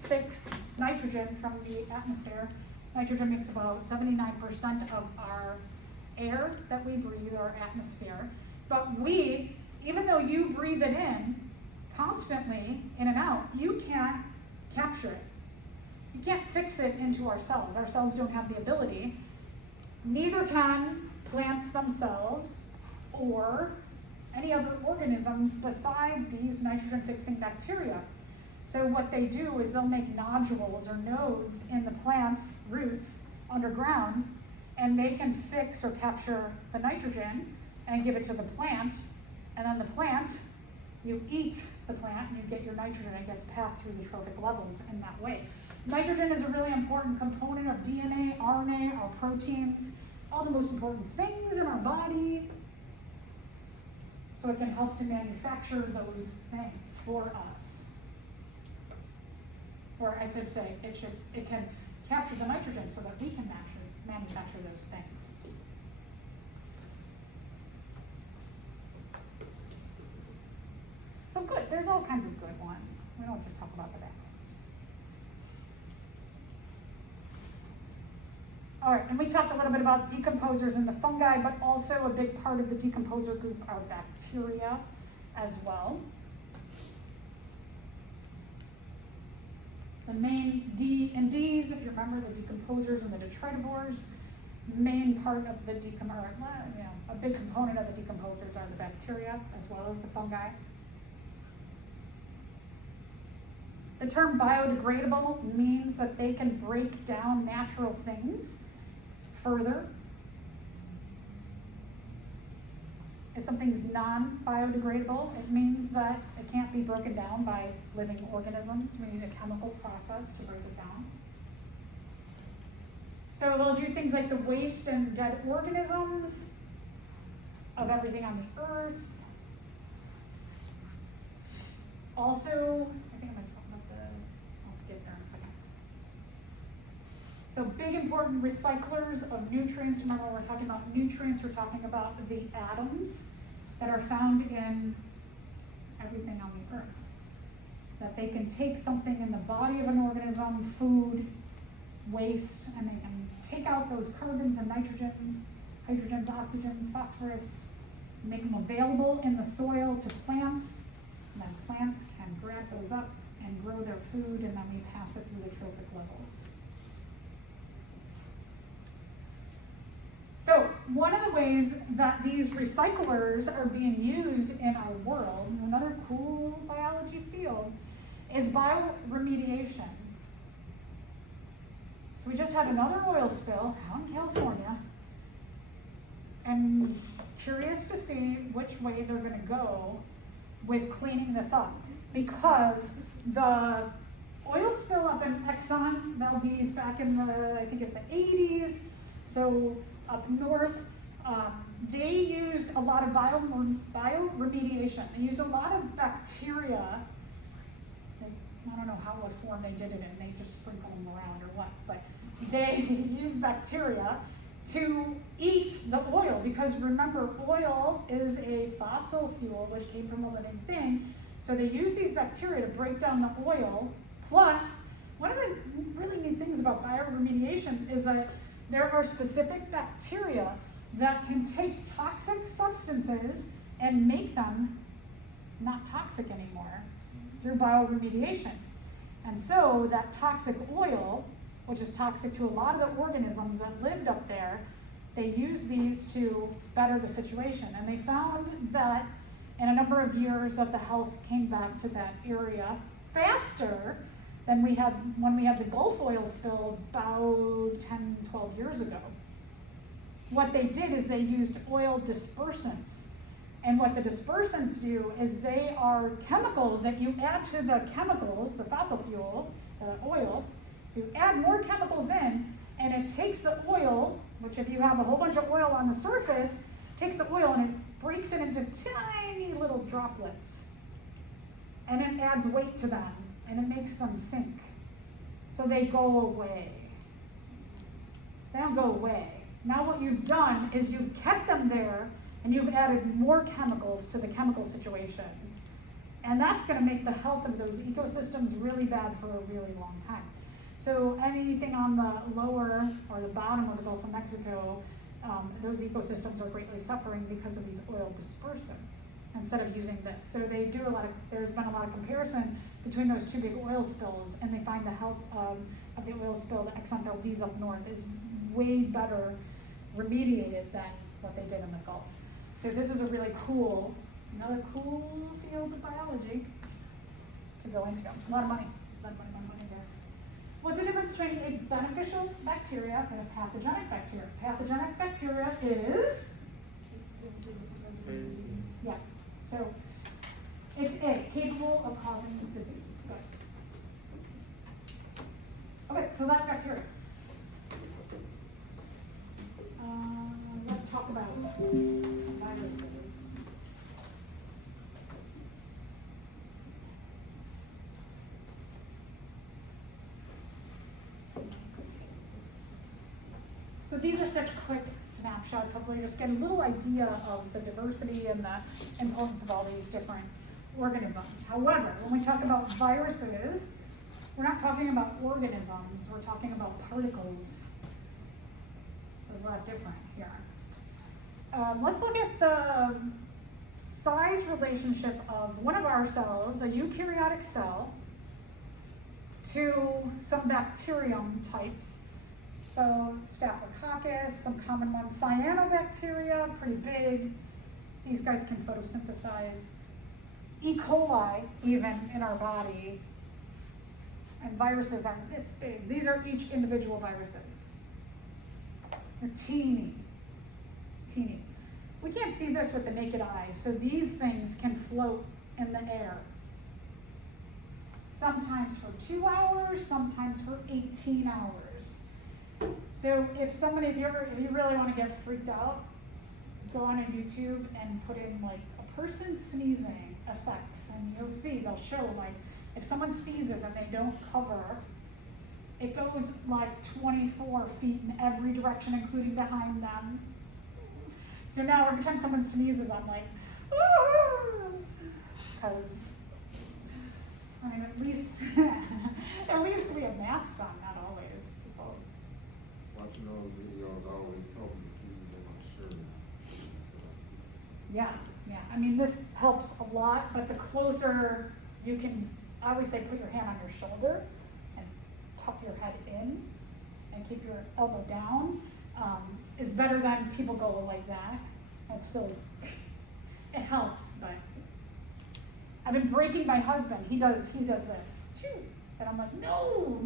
fix nitrogen from the atmosphere. Nitrogen makes about 79% of our air that we breathe, our atmosphere. But we, even though you breathe it in constantly, in and out, you can't capture it. You can't fix it into our cells. Our cells don't have the ability. Neither can plants themselves or any other organisms beside these nitrogen-fixing bacteria. So what they do is they'll make nodules or nodes in the plant's roots underground, and they can fix or capture the nitrogen and give it to the plant, and then the plant You eat the plant and you get your nitrogen, I guess, passed through the trophic levels in that way. Nitrogen is a really important component of DNA, RNA, our proteins, all the most important things in our body. So it can help to manufacture those things for us. Or I should say, it can capture the nitrogen so that we can manufacture those things. So good, there's all kinds of good ones. We don't just talk about the bad ones. All right, and we talked a little bit about decomposers and the fungi, but also a big part of the decomposer group are bacteria as well. The main D and Ds, if you remember, the decomposers and the detritivores, main part of the a big component of the decomposers are the bacteria as well as the fungi. The term biodegradable means that they can break down natural things further. If something's non-biodegradable, it means that it can't be broken down by living organisms. We need a chemical process to break it down. So they'll do things like the waste and dead organisms of everything on the earth. Also, I think I might talk about this. I'll get there in a second. So big important recyclers of nutrients. Remember, when we're talking about nutrients, we're talking about the atoms that are found in everything on the earth. That they can take something in the body of an organism, food, waste, and they can take out those carbons and nitrogens, hydrogens, oxygens, phosphorus, make them available in the soil to plants, and then plants can grab those up and grow their food, and then we pass it through the trophic levels. So one of the ways that these recyclers are being used in our world, another cool biology field, is bioremediation. So we just had another oil spill out in California, and curious to see which way they're going to go with cleaning this up, because the oil spill up in Exxon Valdez back in the, I think it's the 80s, so up north, they used a lot of bioremediation. They used a lot of bacteria. I don't know what form they did it in. They just sprinkled them around or what, but they used bacteria to eat the oil, because remember, oil is a fossil fuel which came from a living thing. So they use these bacteria to break down the oil. Plus, one of the really neat things about bioremediation is that there are specific bacteria that can take toxic substances and make them not toxic anymore through bioremediation. And so that toxic oil, which is toxic to a lot of the organisms that lived up there, they used these to better the situation. And they found that in a number of years that the health came back to that area faster than when we had the Gulf oil spill about 10, 12 years ago. What they did is they used oil dispersants. And what the dispersants do is they are chemicals that you add to the chemicals, the fossil fuel, the oil. So you add more chemicals in, and it takes the oil, which if you have a whole bunch of oil on the surface, takes the oil and it breaks it into tiny little droplets. And it adds weight to them, and it makes them sink. So they go away. They don't go away. Now what you've done is you've kept them there, and you've added more chemicals to the chemical situation. And that's going to make the health of those ecosystems really bad for a really long time. So anything on the lower or the bottom of the Gulf of Mexico, those ecosystems are greatly suffering because of these oil dispersants instead of using this. So they do there's been a lot of comparison between those two big oil spills, and they find the health of the oil spill, the Exxon Valdez up north, is way better remediated than what they did in the Gulf. So this is another cool field of biology to go into. A lot of money there. What's the difference between a beneficial bacteria and a pathogenic bacteria? Pathogenic bacteria is, yeah, so It's A, capable of causing disease. Good. Okay, so that's bacteria. Let's talk about viruses. So these are such quick snapshots. Hopefully you just get a little idea of the diversity and the importance of all these different organisms. However, when we talk about viruses, we're not talking about organisms, we're talking about particles. They're a lot different here. Let's look at the size relationship of one of our cells, a eukaryotic cell, to some bacterium types. So Staphylococcus, some common ones, cyanobacteria, pretty big. These guys can photosynthesize. E. coli, even in our body. And viruses aren't this big. These are each individual viruses. They're teeny, teeny. We can't see this with the naked eye, so these things can float in the air. Sometimes for 2 hours, sometimes for 18 hours. So if you really want to get freaked out, go on YouTube and put in like a person sneezing effects, and you'll see they'll show like if someone sneezes and they don't cover, it goes like 24 feet in every direction, including behind them. So now every time someone sneezes, I'm like, because I mean, at least we have masks on, not always. People. Watching those videos always told me to sneeze in my shirt. Yeah. I mean, this helps a lot, but the closer you can, I always say put your hand on your shoulder and tuck your head in and keep your elbow down, is better than people go like that. And still, it helps, but I've been breaking my husband. He does this. Shoo. And I'm like, no.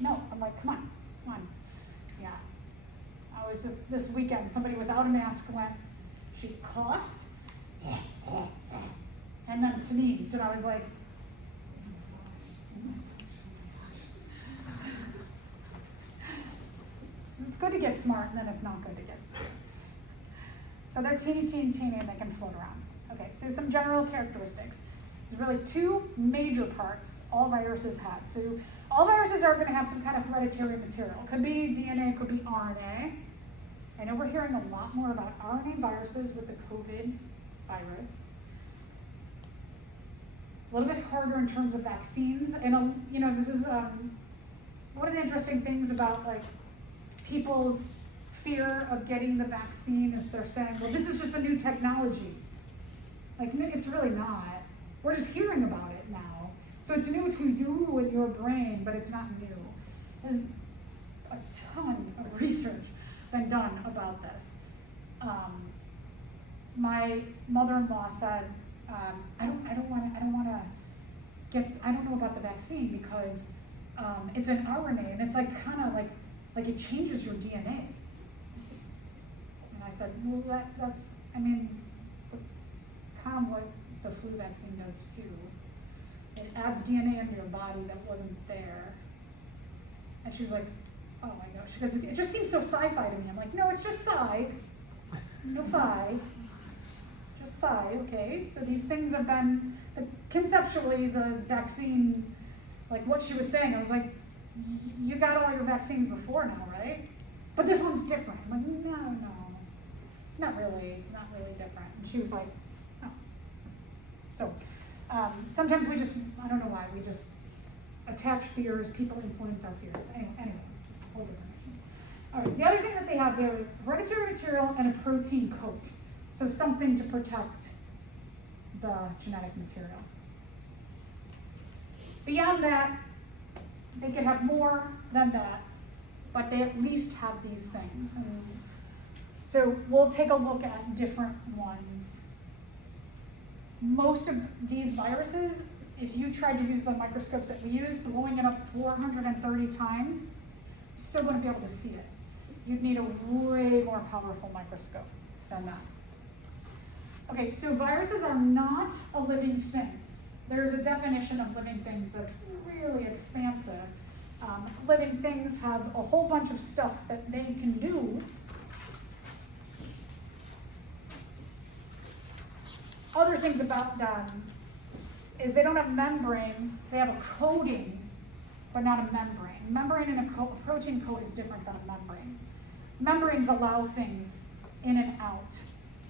No, I'm like, come on. Yeah. I was just, this weekend, somebody without a mask went, she coughed, and then sneezed, and I was like, it's good to get smart, and then it's not good to get smart. So they're teeny, and they can float around. Okay, so some general characteristics. There's really two major parts all viruses have. So all viruses are going to have some kind of hereditary material. It could be DNA, it could be RNA. I know we're hearing a lot more about RNA viruses with the COVID virus. A little bit harder in terms of vaccines. And, this is one of the interesting things about like people's fear of getting the vaccine is they're saying, well, this is just a new technology. Like, it's really not. We're just hearing about it now. So it's new to you and your brain, but it's not new. There's a ton of research been done about this. My mother-in-law said, I don't know about the vaccine because it's an RNA and it's like kind of like it changes your DNA. And I said, well, that's kind of what the flu vaccine does too. It adds DNA into your body that wasn't there. And she was like, oh my gosh, she goes, it just seems so sci-fi to me. I'm like, no, it's just sci, no fi, just sci, okay? So these things have been, conceptually the vaccine, like what she was saying, I was like, you got all your vaccines before now, right? But this one's different. I'm like, no, not really, it's not really different. And she was like, no. So sometimes we just, I don't know why, we just attach fears, people influence our fears. Anyway. Whole different. All right, the other thing that they have there, hereditary material and a protein coat. So something to protect the genetic material. Beyond that, they can have more than that, but they at least have these things. And so we'll take a look at different ones. Most of these viruses, if you tried to use the microscopes that we use, blowing it up 430 times, still wouldn't be able to see it. You'd need a way more powerful microscope than that. Okay, so viruses are not a living thing. There's a definition of living things that's really expansive. Living things have a whole bunch of stuff that they can do. Other things about them is they don't have membranes. They have a coating, but not a membrane. Membrane and a protein coat is different than a membrane. Membranes allow things in and out.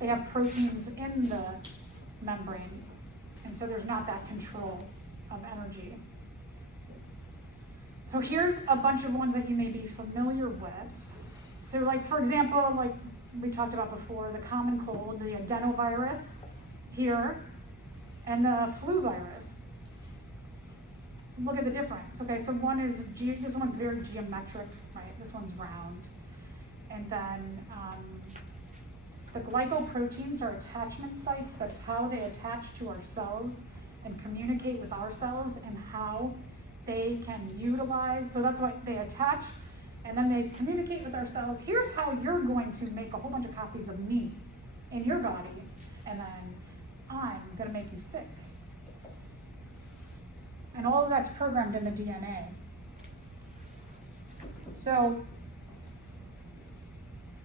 They have proteins in the membrane, and so there's not that control of energy. So here's a bunch of ones that you may be familiar with. So like, for example, like we talked about before, the common cold, the adenovirus here, and the flu virus. Look at the difference. Okay, so one is, this one's very geometric, right? This one's round. And then the glycoproteins are attachment sites. That's how they attach to our cells and communicate with our cells and how they can utilize. So that's why they attach and then they communicate with our cells. Here's how you're going to make a whole bunch of copies of me in your body, and then I'm going to make you sick. And all of that's programmed in the DNA. So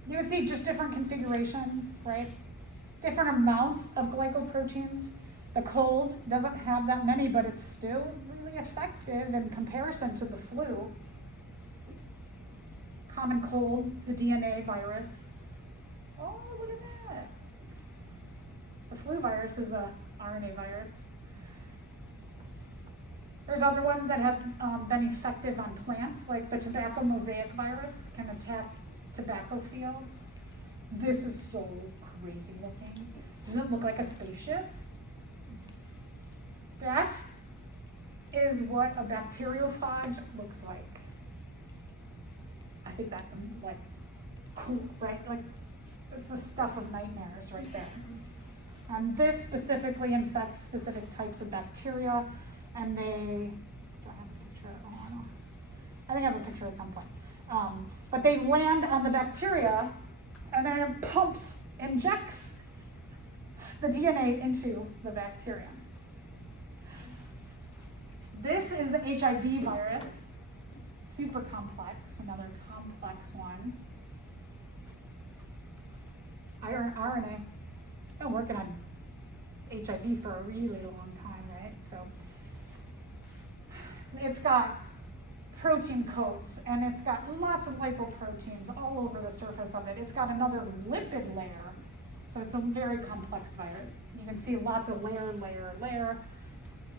you would see just different configurations, right? Different amounts of glycoproteins. The cold doesn't have that many, but it's still really effective in comparison to the flu. Common cold, the DNA virus. Oh, look at that. The flu virus is a RNA virus. There's other ones that have been effective on plants, like the tobacco mosaic virus can attack tobacco fields. This is so crazy looking. Does it look like a spaceship? That is what a bacteriophage looks like. I think that's like cool, right? Like it's the stuff of nightmares right there. And this specifically infects specific types of bacteria, and they, do I have a picture? Oh, I don't know. I think I have a picture at some point. But they land on the bacteria, and then it pumps, injects the DNA into the bacteria. This is the HIV virus, super complex, another complex one. RNA. Been working on HIV for a really long time, right? So it's got protein coats, and it's got lots of lipoproteins all over the surface of it. It's got another lipid layer, so it's a very complex virus. You can see lots of layer,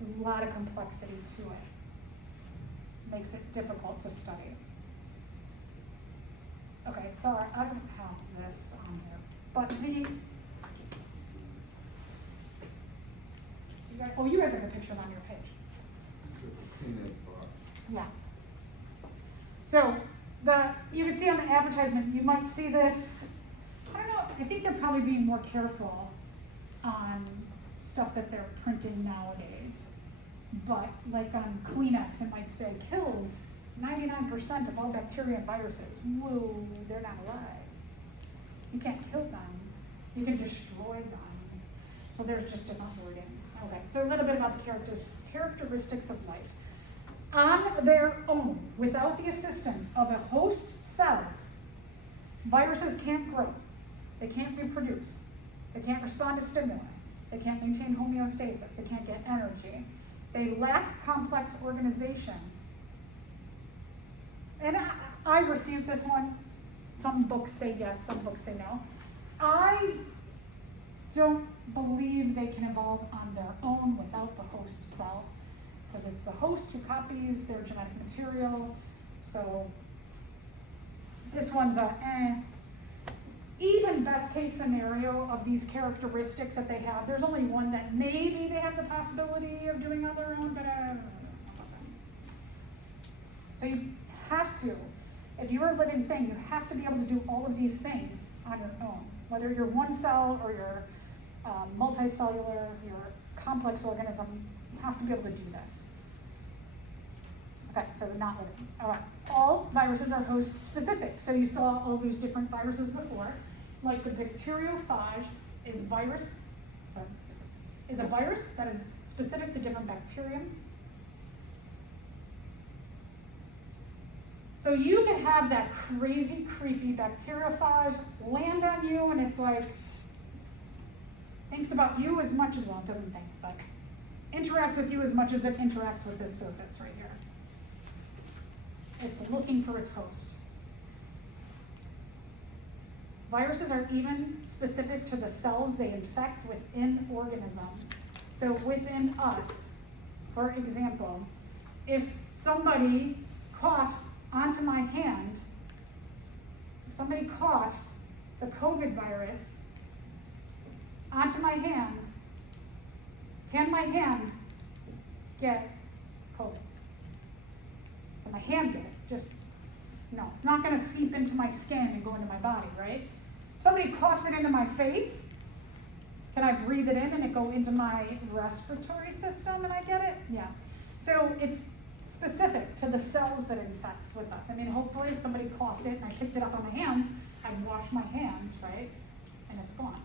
a lot of complexity to it. Makes it difficult to study. Okay, sorry, I don't have this on here, but you guys have a picture on your page. There's a Kleenex box. Yeah. So you can see on the advertisement, you might see this. I don't know. I think they're probably being more careful on stuff that they're printing nowadays. But like on Kleenex, it might say kills 99% of all bacteria and viruses. Whoa, they're not alive. You can't kill them. You can destroy them. So there's just different wording. Okay, so a little bit about the characteristics of life. On their own, without the assistance of a host cell, viruses can't grow. They can't reproduce. They can't respond to stimuli. They can't maintain homeostasis. They can't get energy. They lack complex organization. And I refute this one. Some books say yes, some books say no. I don't believe they can evolve on their own without the host cell, because it's the host who copies their genetic material. So this one's even best case scenario of these characteristics that they have, there's only one that maybe they have the possibility of doing on their own, but I don't know about them. So you have to, if you're a living thing, you have to be able to do all of these things on your own. Whether you're one cell or you're multicellular, you're a complex organism, you have to be able to do this. Okay, so not living. All right, all viruses are host specific. So you saw all these different viruses before. Like the bacteriophage is virus is a virus that is specific to different bacterium. So you can have that crazy, creepy bacteriophage land on you, and it's like, thinks about you as much as, well, it doesn't think, but interacts with you as much as it interacts with this surface right here. It's looking for its host. Viruses are even specific to the cells they infect within organisms. So within us, for example, if somebody coughs onto my hand, if somebody coughs the COVID virus onto my hand, can my hand get COVID? Can my hand get it? Just, no, it's not gonna seep into my skin and go into my body, right? Somebody coughs it into my face, can I breathe it in and it go into my respiratory system and I get it? Yeah. So it's specific to the cells that it infects with us. I mean, hopefully if somebody coughed it and I picked it up on my hands, I'd wash my hands, right? And it's gone.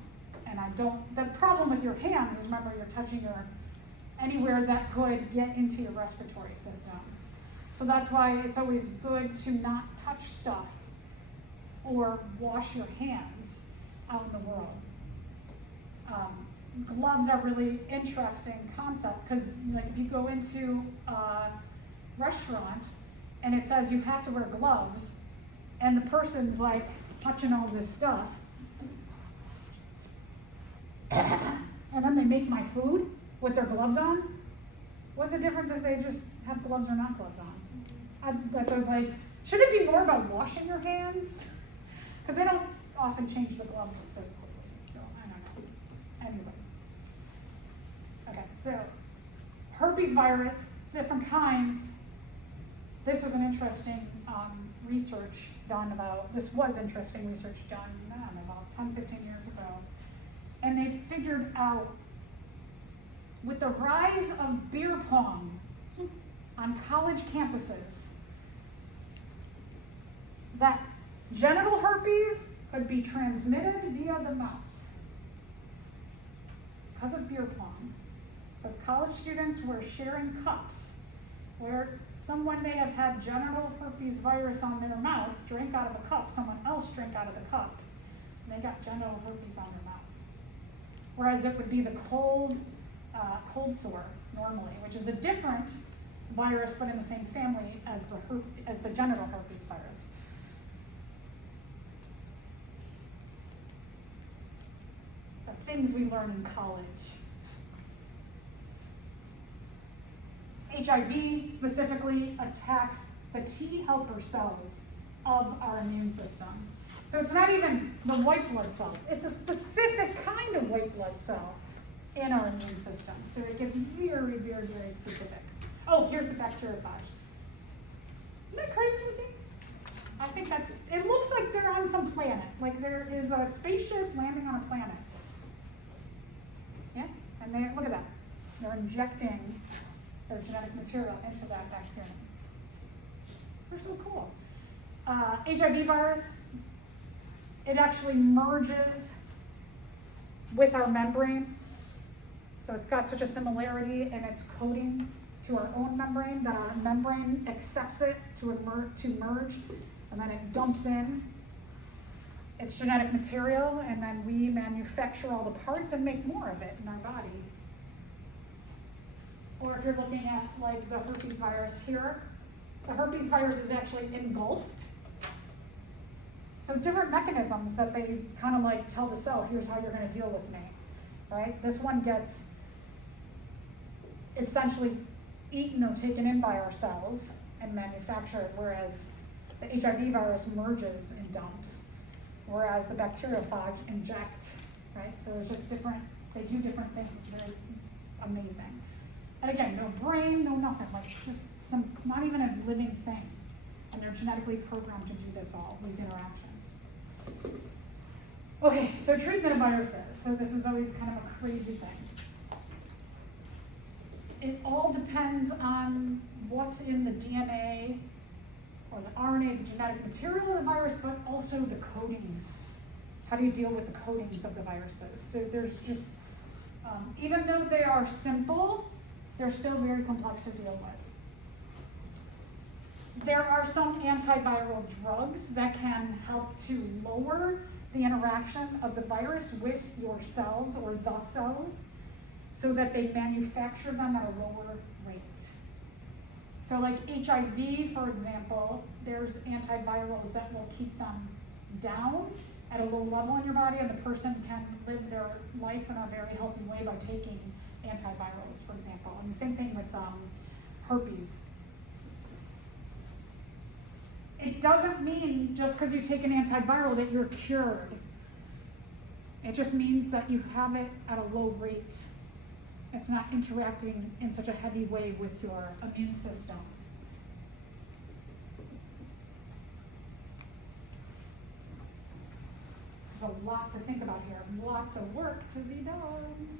And I don't, the problem with your hands is, remember, you're touching anywhere that could get into your respiratory system. So that's why it's always good to not touch stuff or wash your hands out in the world. Gloves are really interesting concept, because like if you go into a restaurant and it says you have to wear gloves, and the person's like touching all this stuff, and then they make my food with their gloves on, what's the difference if they just have gloves or not gloves on? That's why I was like, should it be more about washing your hands? Because they don't often change the gloves so quickly, so I don't know. Anyway. Okay, so herpes virus, different kinds. This was an interesting research done about, this was interesting research done, I don't know, about 10, 15 years ago. And they figured out, with the rise of beer pong on college campuses, that genital herpes could be transmitted via the mouth because of beer pong. Because college students were sharing cups where someone may have had genital herpes virus on their mouth, drank out of a cup, someone else drank out of the cup, and they got genital herpes on their mouth. Whereas it would be the cold sore normally, which is a different virus but in the same family as the genital herpes virus. The things we learn in college. HIV specifically attacks the T helper cells of our immune system. So it's not even the white blood cells, it's a specific kind of white blood cell in our immune system. So it gets very, very, very specific. Oh, here's the bacteriophage. Isn't that crazy looking? I think it looks like they're on some planet, like there is a spaceship landing on a planet. Yeah, and look at that. They're injecting their genetic material into that bacterium. They're so cool. HIV virus, it actually merges with our membrane. So it's got such a similarity in its coding to our own membrane that our membrane accepts it to merge, and then it dumps in its genetic material, and then we manufacture all the parts and make more of it in our body. Or if you're looking at like the herpes virus here, the herpes virus is actually engulfed. So different mechanisms that they kind of like tell the cell, here's how you're going to deal with me, right? This one gets essentially eaten or taken in by our cells and manufactured, whereas the HIV virus merges and dumps, whereas the bacteriophage inject, right? So it's just different, they do different things, very amazing. And again, no brain, no nothing, like just not even a living thing. And they're genetically programmed to do this all, these interactions. Okay, so treatment of viruses. So this is always kind of a crazy thing. It all depends on what's in the DNA or the RNA, the genetic material of the virus, but also the coatings. How do you deal with the coatings of the viruses? So there's just Even though they are simple, they're still very complex to deal with. There are some antiviral drugs that can help to lower the interaction of the virus with your cells or the cells so that they manufacture them at a lower rate. So like HIV, for example, there's antivirals that will keep them down at a low level in your body, and the person can live their life in a very healthy way by taking antivirals, for example. And the same thing with herpes. It doesn't mean just because you take an antiviral that you're cured. It just means that you have it at a low rate. It's not interacting in such a heavy way with your immune system. There's a lot to think about here, lots of work to be done.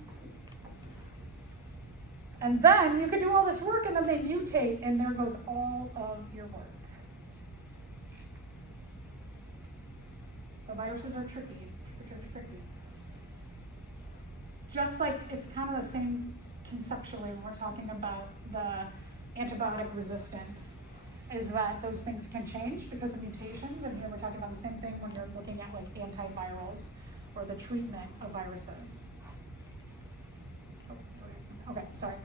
And then you could do all this work and then they mutate and there goes all of your work. So viruses are tricky. Just like it's kind of the same conceptually when we're talking about the antibiotic resistance, is that those things can change because of mutations, and here we're talking about the same thing when you're looking at like antivirals or the treatment of viruses. Okay, sorry.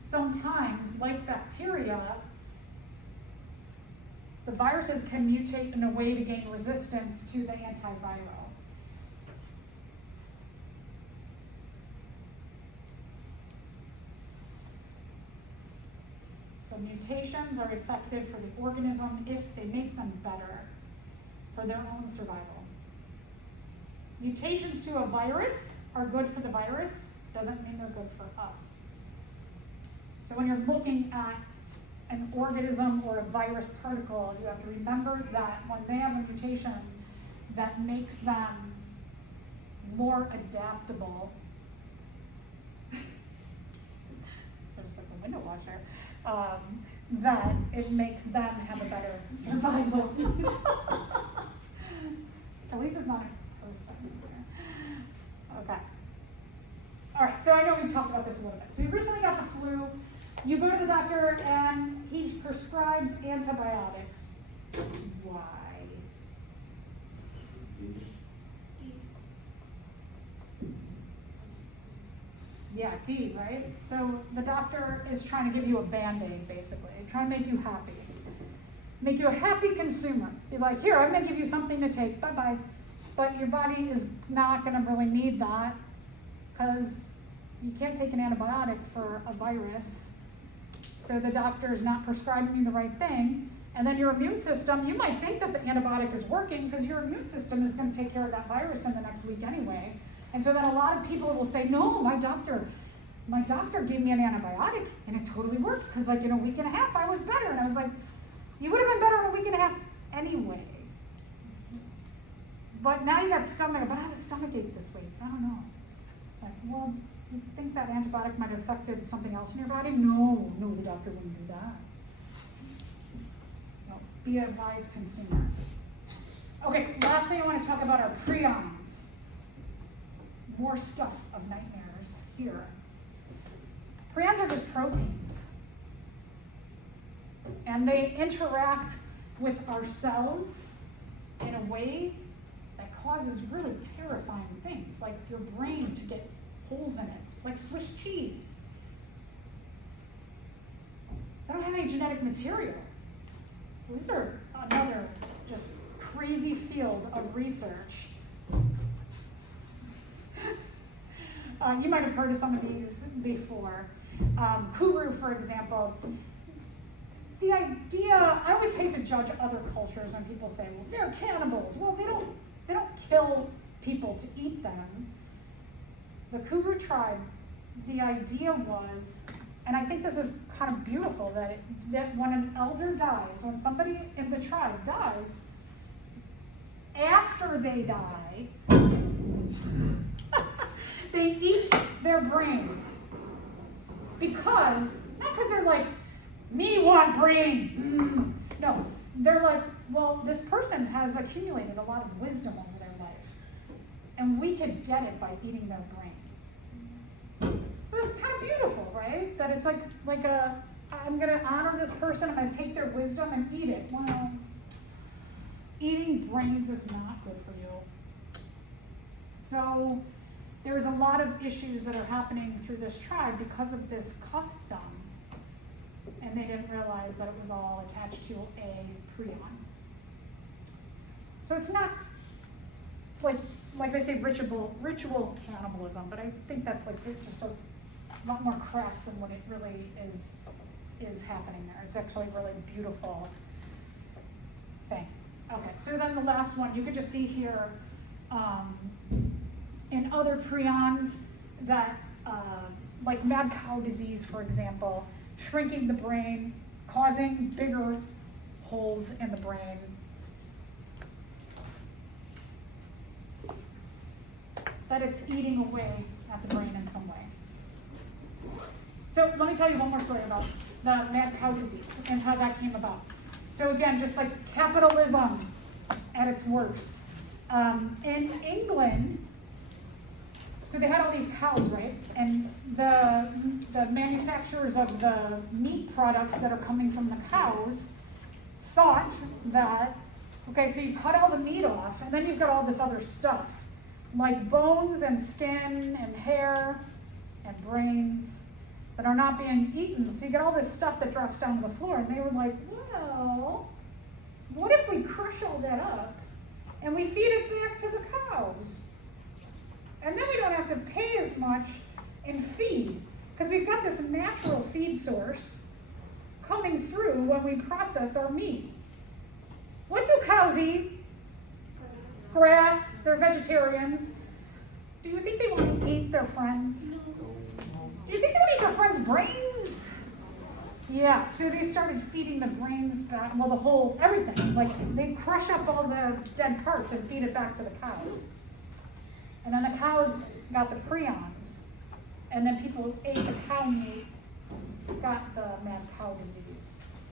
Sometimes, like bacteria, the viruses can mutate in a way to gain resistance to the antiviral. So mutations are effective for the organism if they make them better for their own survival. Mutations to a virus are good for the virus, doesn't mean they're good for us. So when you're looking at an organism or a virus particle, you have to remember that when they have a mutation that makes them more adaptable, there's like a window washer, that it makes them have a better survival. At least it's not a person. Okay. All right, so I know we've talked about this a little bit. So you recently got the flu. You go to the doctor and he prescribes antibiotics. Why? Yeah, D, right? So the doctor is trying to give you a Band-Aid, basically, trying to make you happy. Make you a happy consumer. Be like, here, I'm gonna give you something to take, bye-bye. But your body is not gonna really need that because you can't take an antibiotic for a virus. So the doctor is not prescribing you the right thing, and then your immune system, you might think that the antibiotic is working because your immune system is going to take care of that virus in the next week anyway. And so then a lot of people will say, no, my doctor gave me an antibiotic and it totally worked because like in a week and a half I was better. And I was like, you would have been better in a week and a half anyway. But now you got stomach, but I have a stomachache this week. I don't know. Like, well, do you think that antibiotic might have affected something else in your body? No, the doctor wouldn't do that. No, be a wise consumer. Okay, last thing I want to talk about are prions. More stuff of nightmares here. Prions are just proteins. And they interact with our cells in a way that causes really terrifying things, like your brain to get holes in it, like Swiss cheese. They don't have any genetic material. These are another just crazy field of research. You might have heard of some of these before. Kuru, for example. The idea, I always hate to judge other cultures when people say, well, they're cannibals. Well, they don't kill people to eat them. The Kuru tribe, the idea was, and I think this is kind of beautiful, that when an elder dies, when somebody in the tribe dies, after they die, they eat their brain. Not because they're like, me want brain. No, they're like, well, this person has accumulated a lot of wisdom over their life. and we could get it by eating their brain. So it's kind of beautiful, right? That it's like I'm gonna honor this person, I'm gonna take their wisdom and eat it. Well, eating brains is not good for you. So there's a lot of issues that are happening through this tribe because of this custom, and they didn't realize that it was all attached to a prion. So it's not like they say ritual cannibalism, but I think that's like just a lot more crass than what it really is happening there. It's actually a really beautiful thing. Okay, so then the last one, you could just see here in other prions that, like mad cow disease, for example, shrinking the brain, causing bigger holes in the brain. That it's eating away at the brain in some way. So let me tell you one more story about the mad cow disease and how that came about. So again, just like capitalism at its worst. In England, so they had all these cows, right? And the manufacturers of the meat products that are coming from the cows thought that, okay, so you cut all the meat off, and then you've got all this other stuff, like bones and skin and hair and brains that are not being eaten. So you get all this stuff that drops down to the floor, and they were like, well, what if we crush all that up and we feed it back to the cows? And then we don't have to pay as much in feed, because we've got this natural feed source coming through when we process our meat. What do cows eat? Grass. They're vegetarians. Do you think they want to eat their friends? Do you think they want to eat their friends' brains? Yeah, so they started feeding the brains back, well, the whole, everything. Like, they crush up all the dead parts and feed it back to the cows. And then the cows got the prions. And then people who ate the cow meat got the mad cow disease.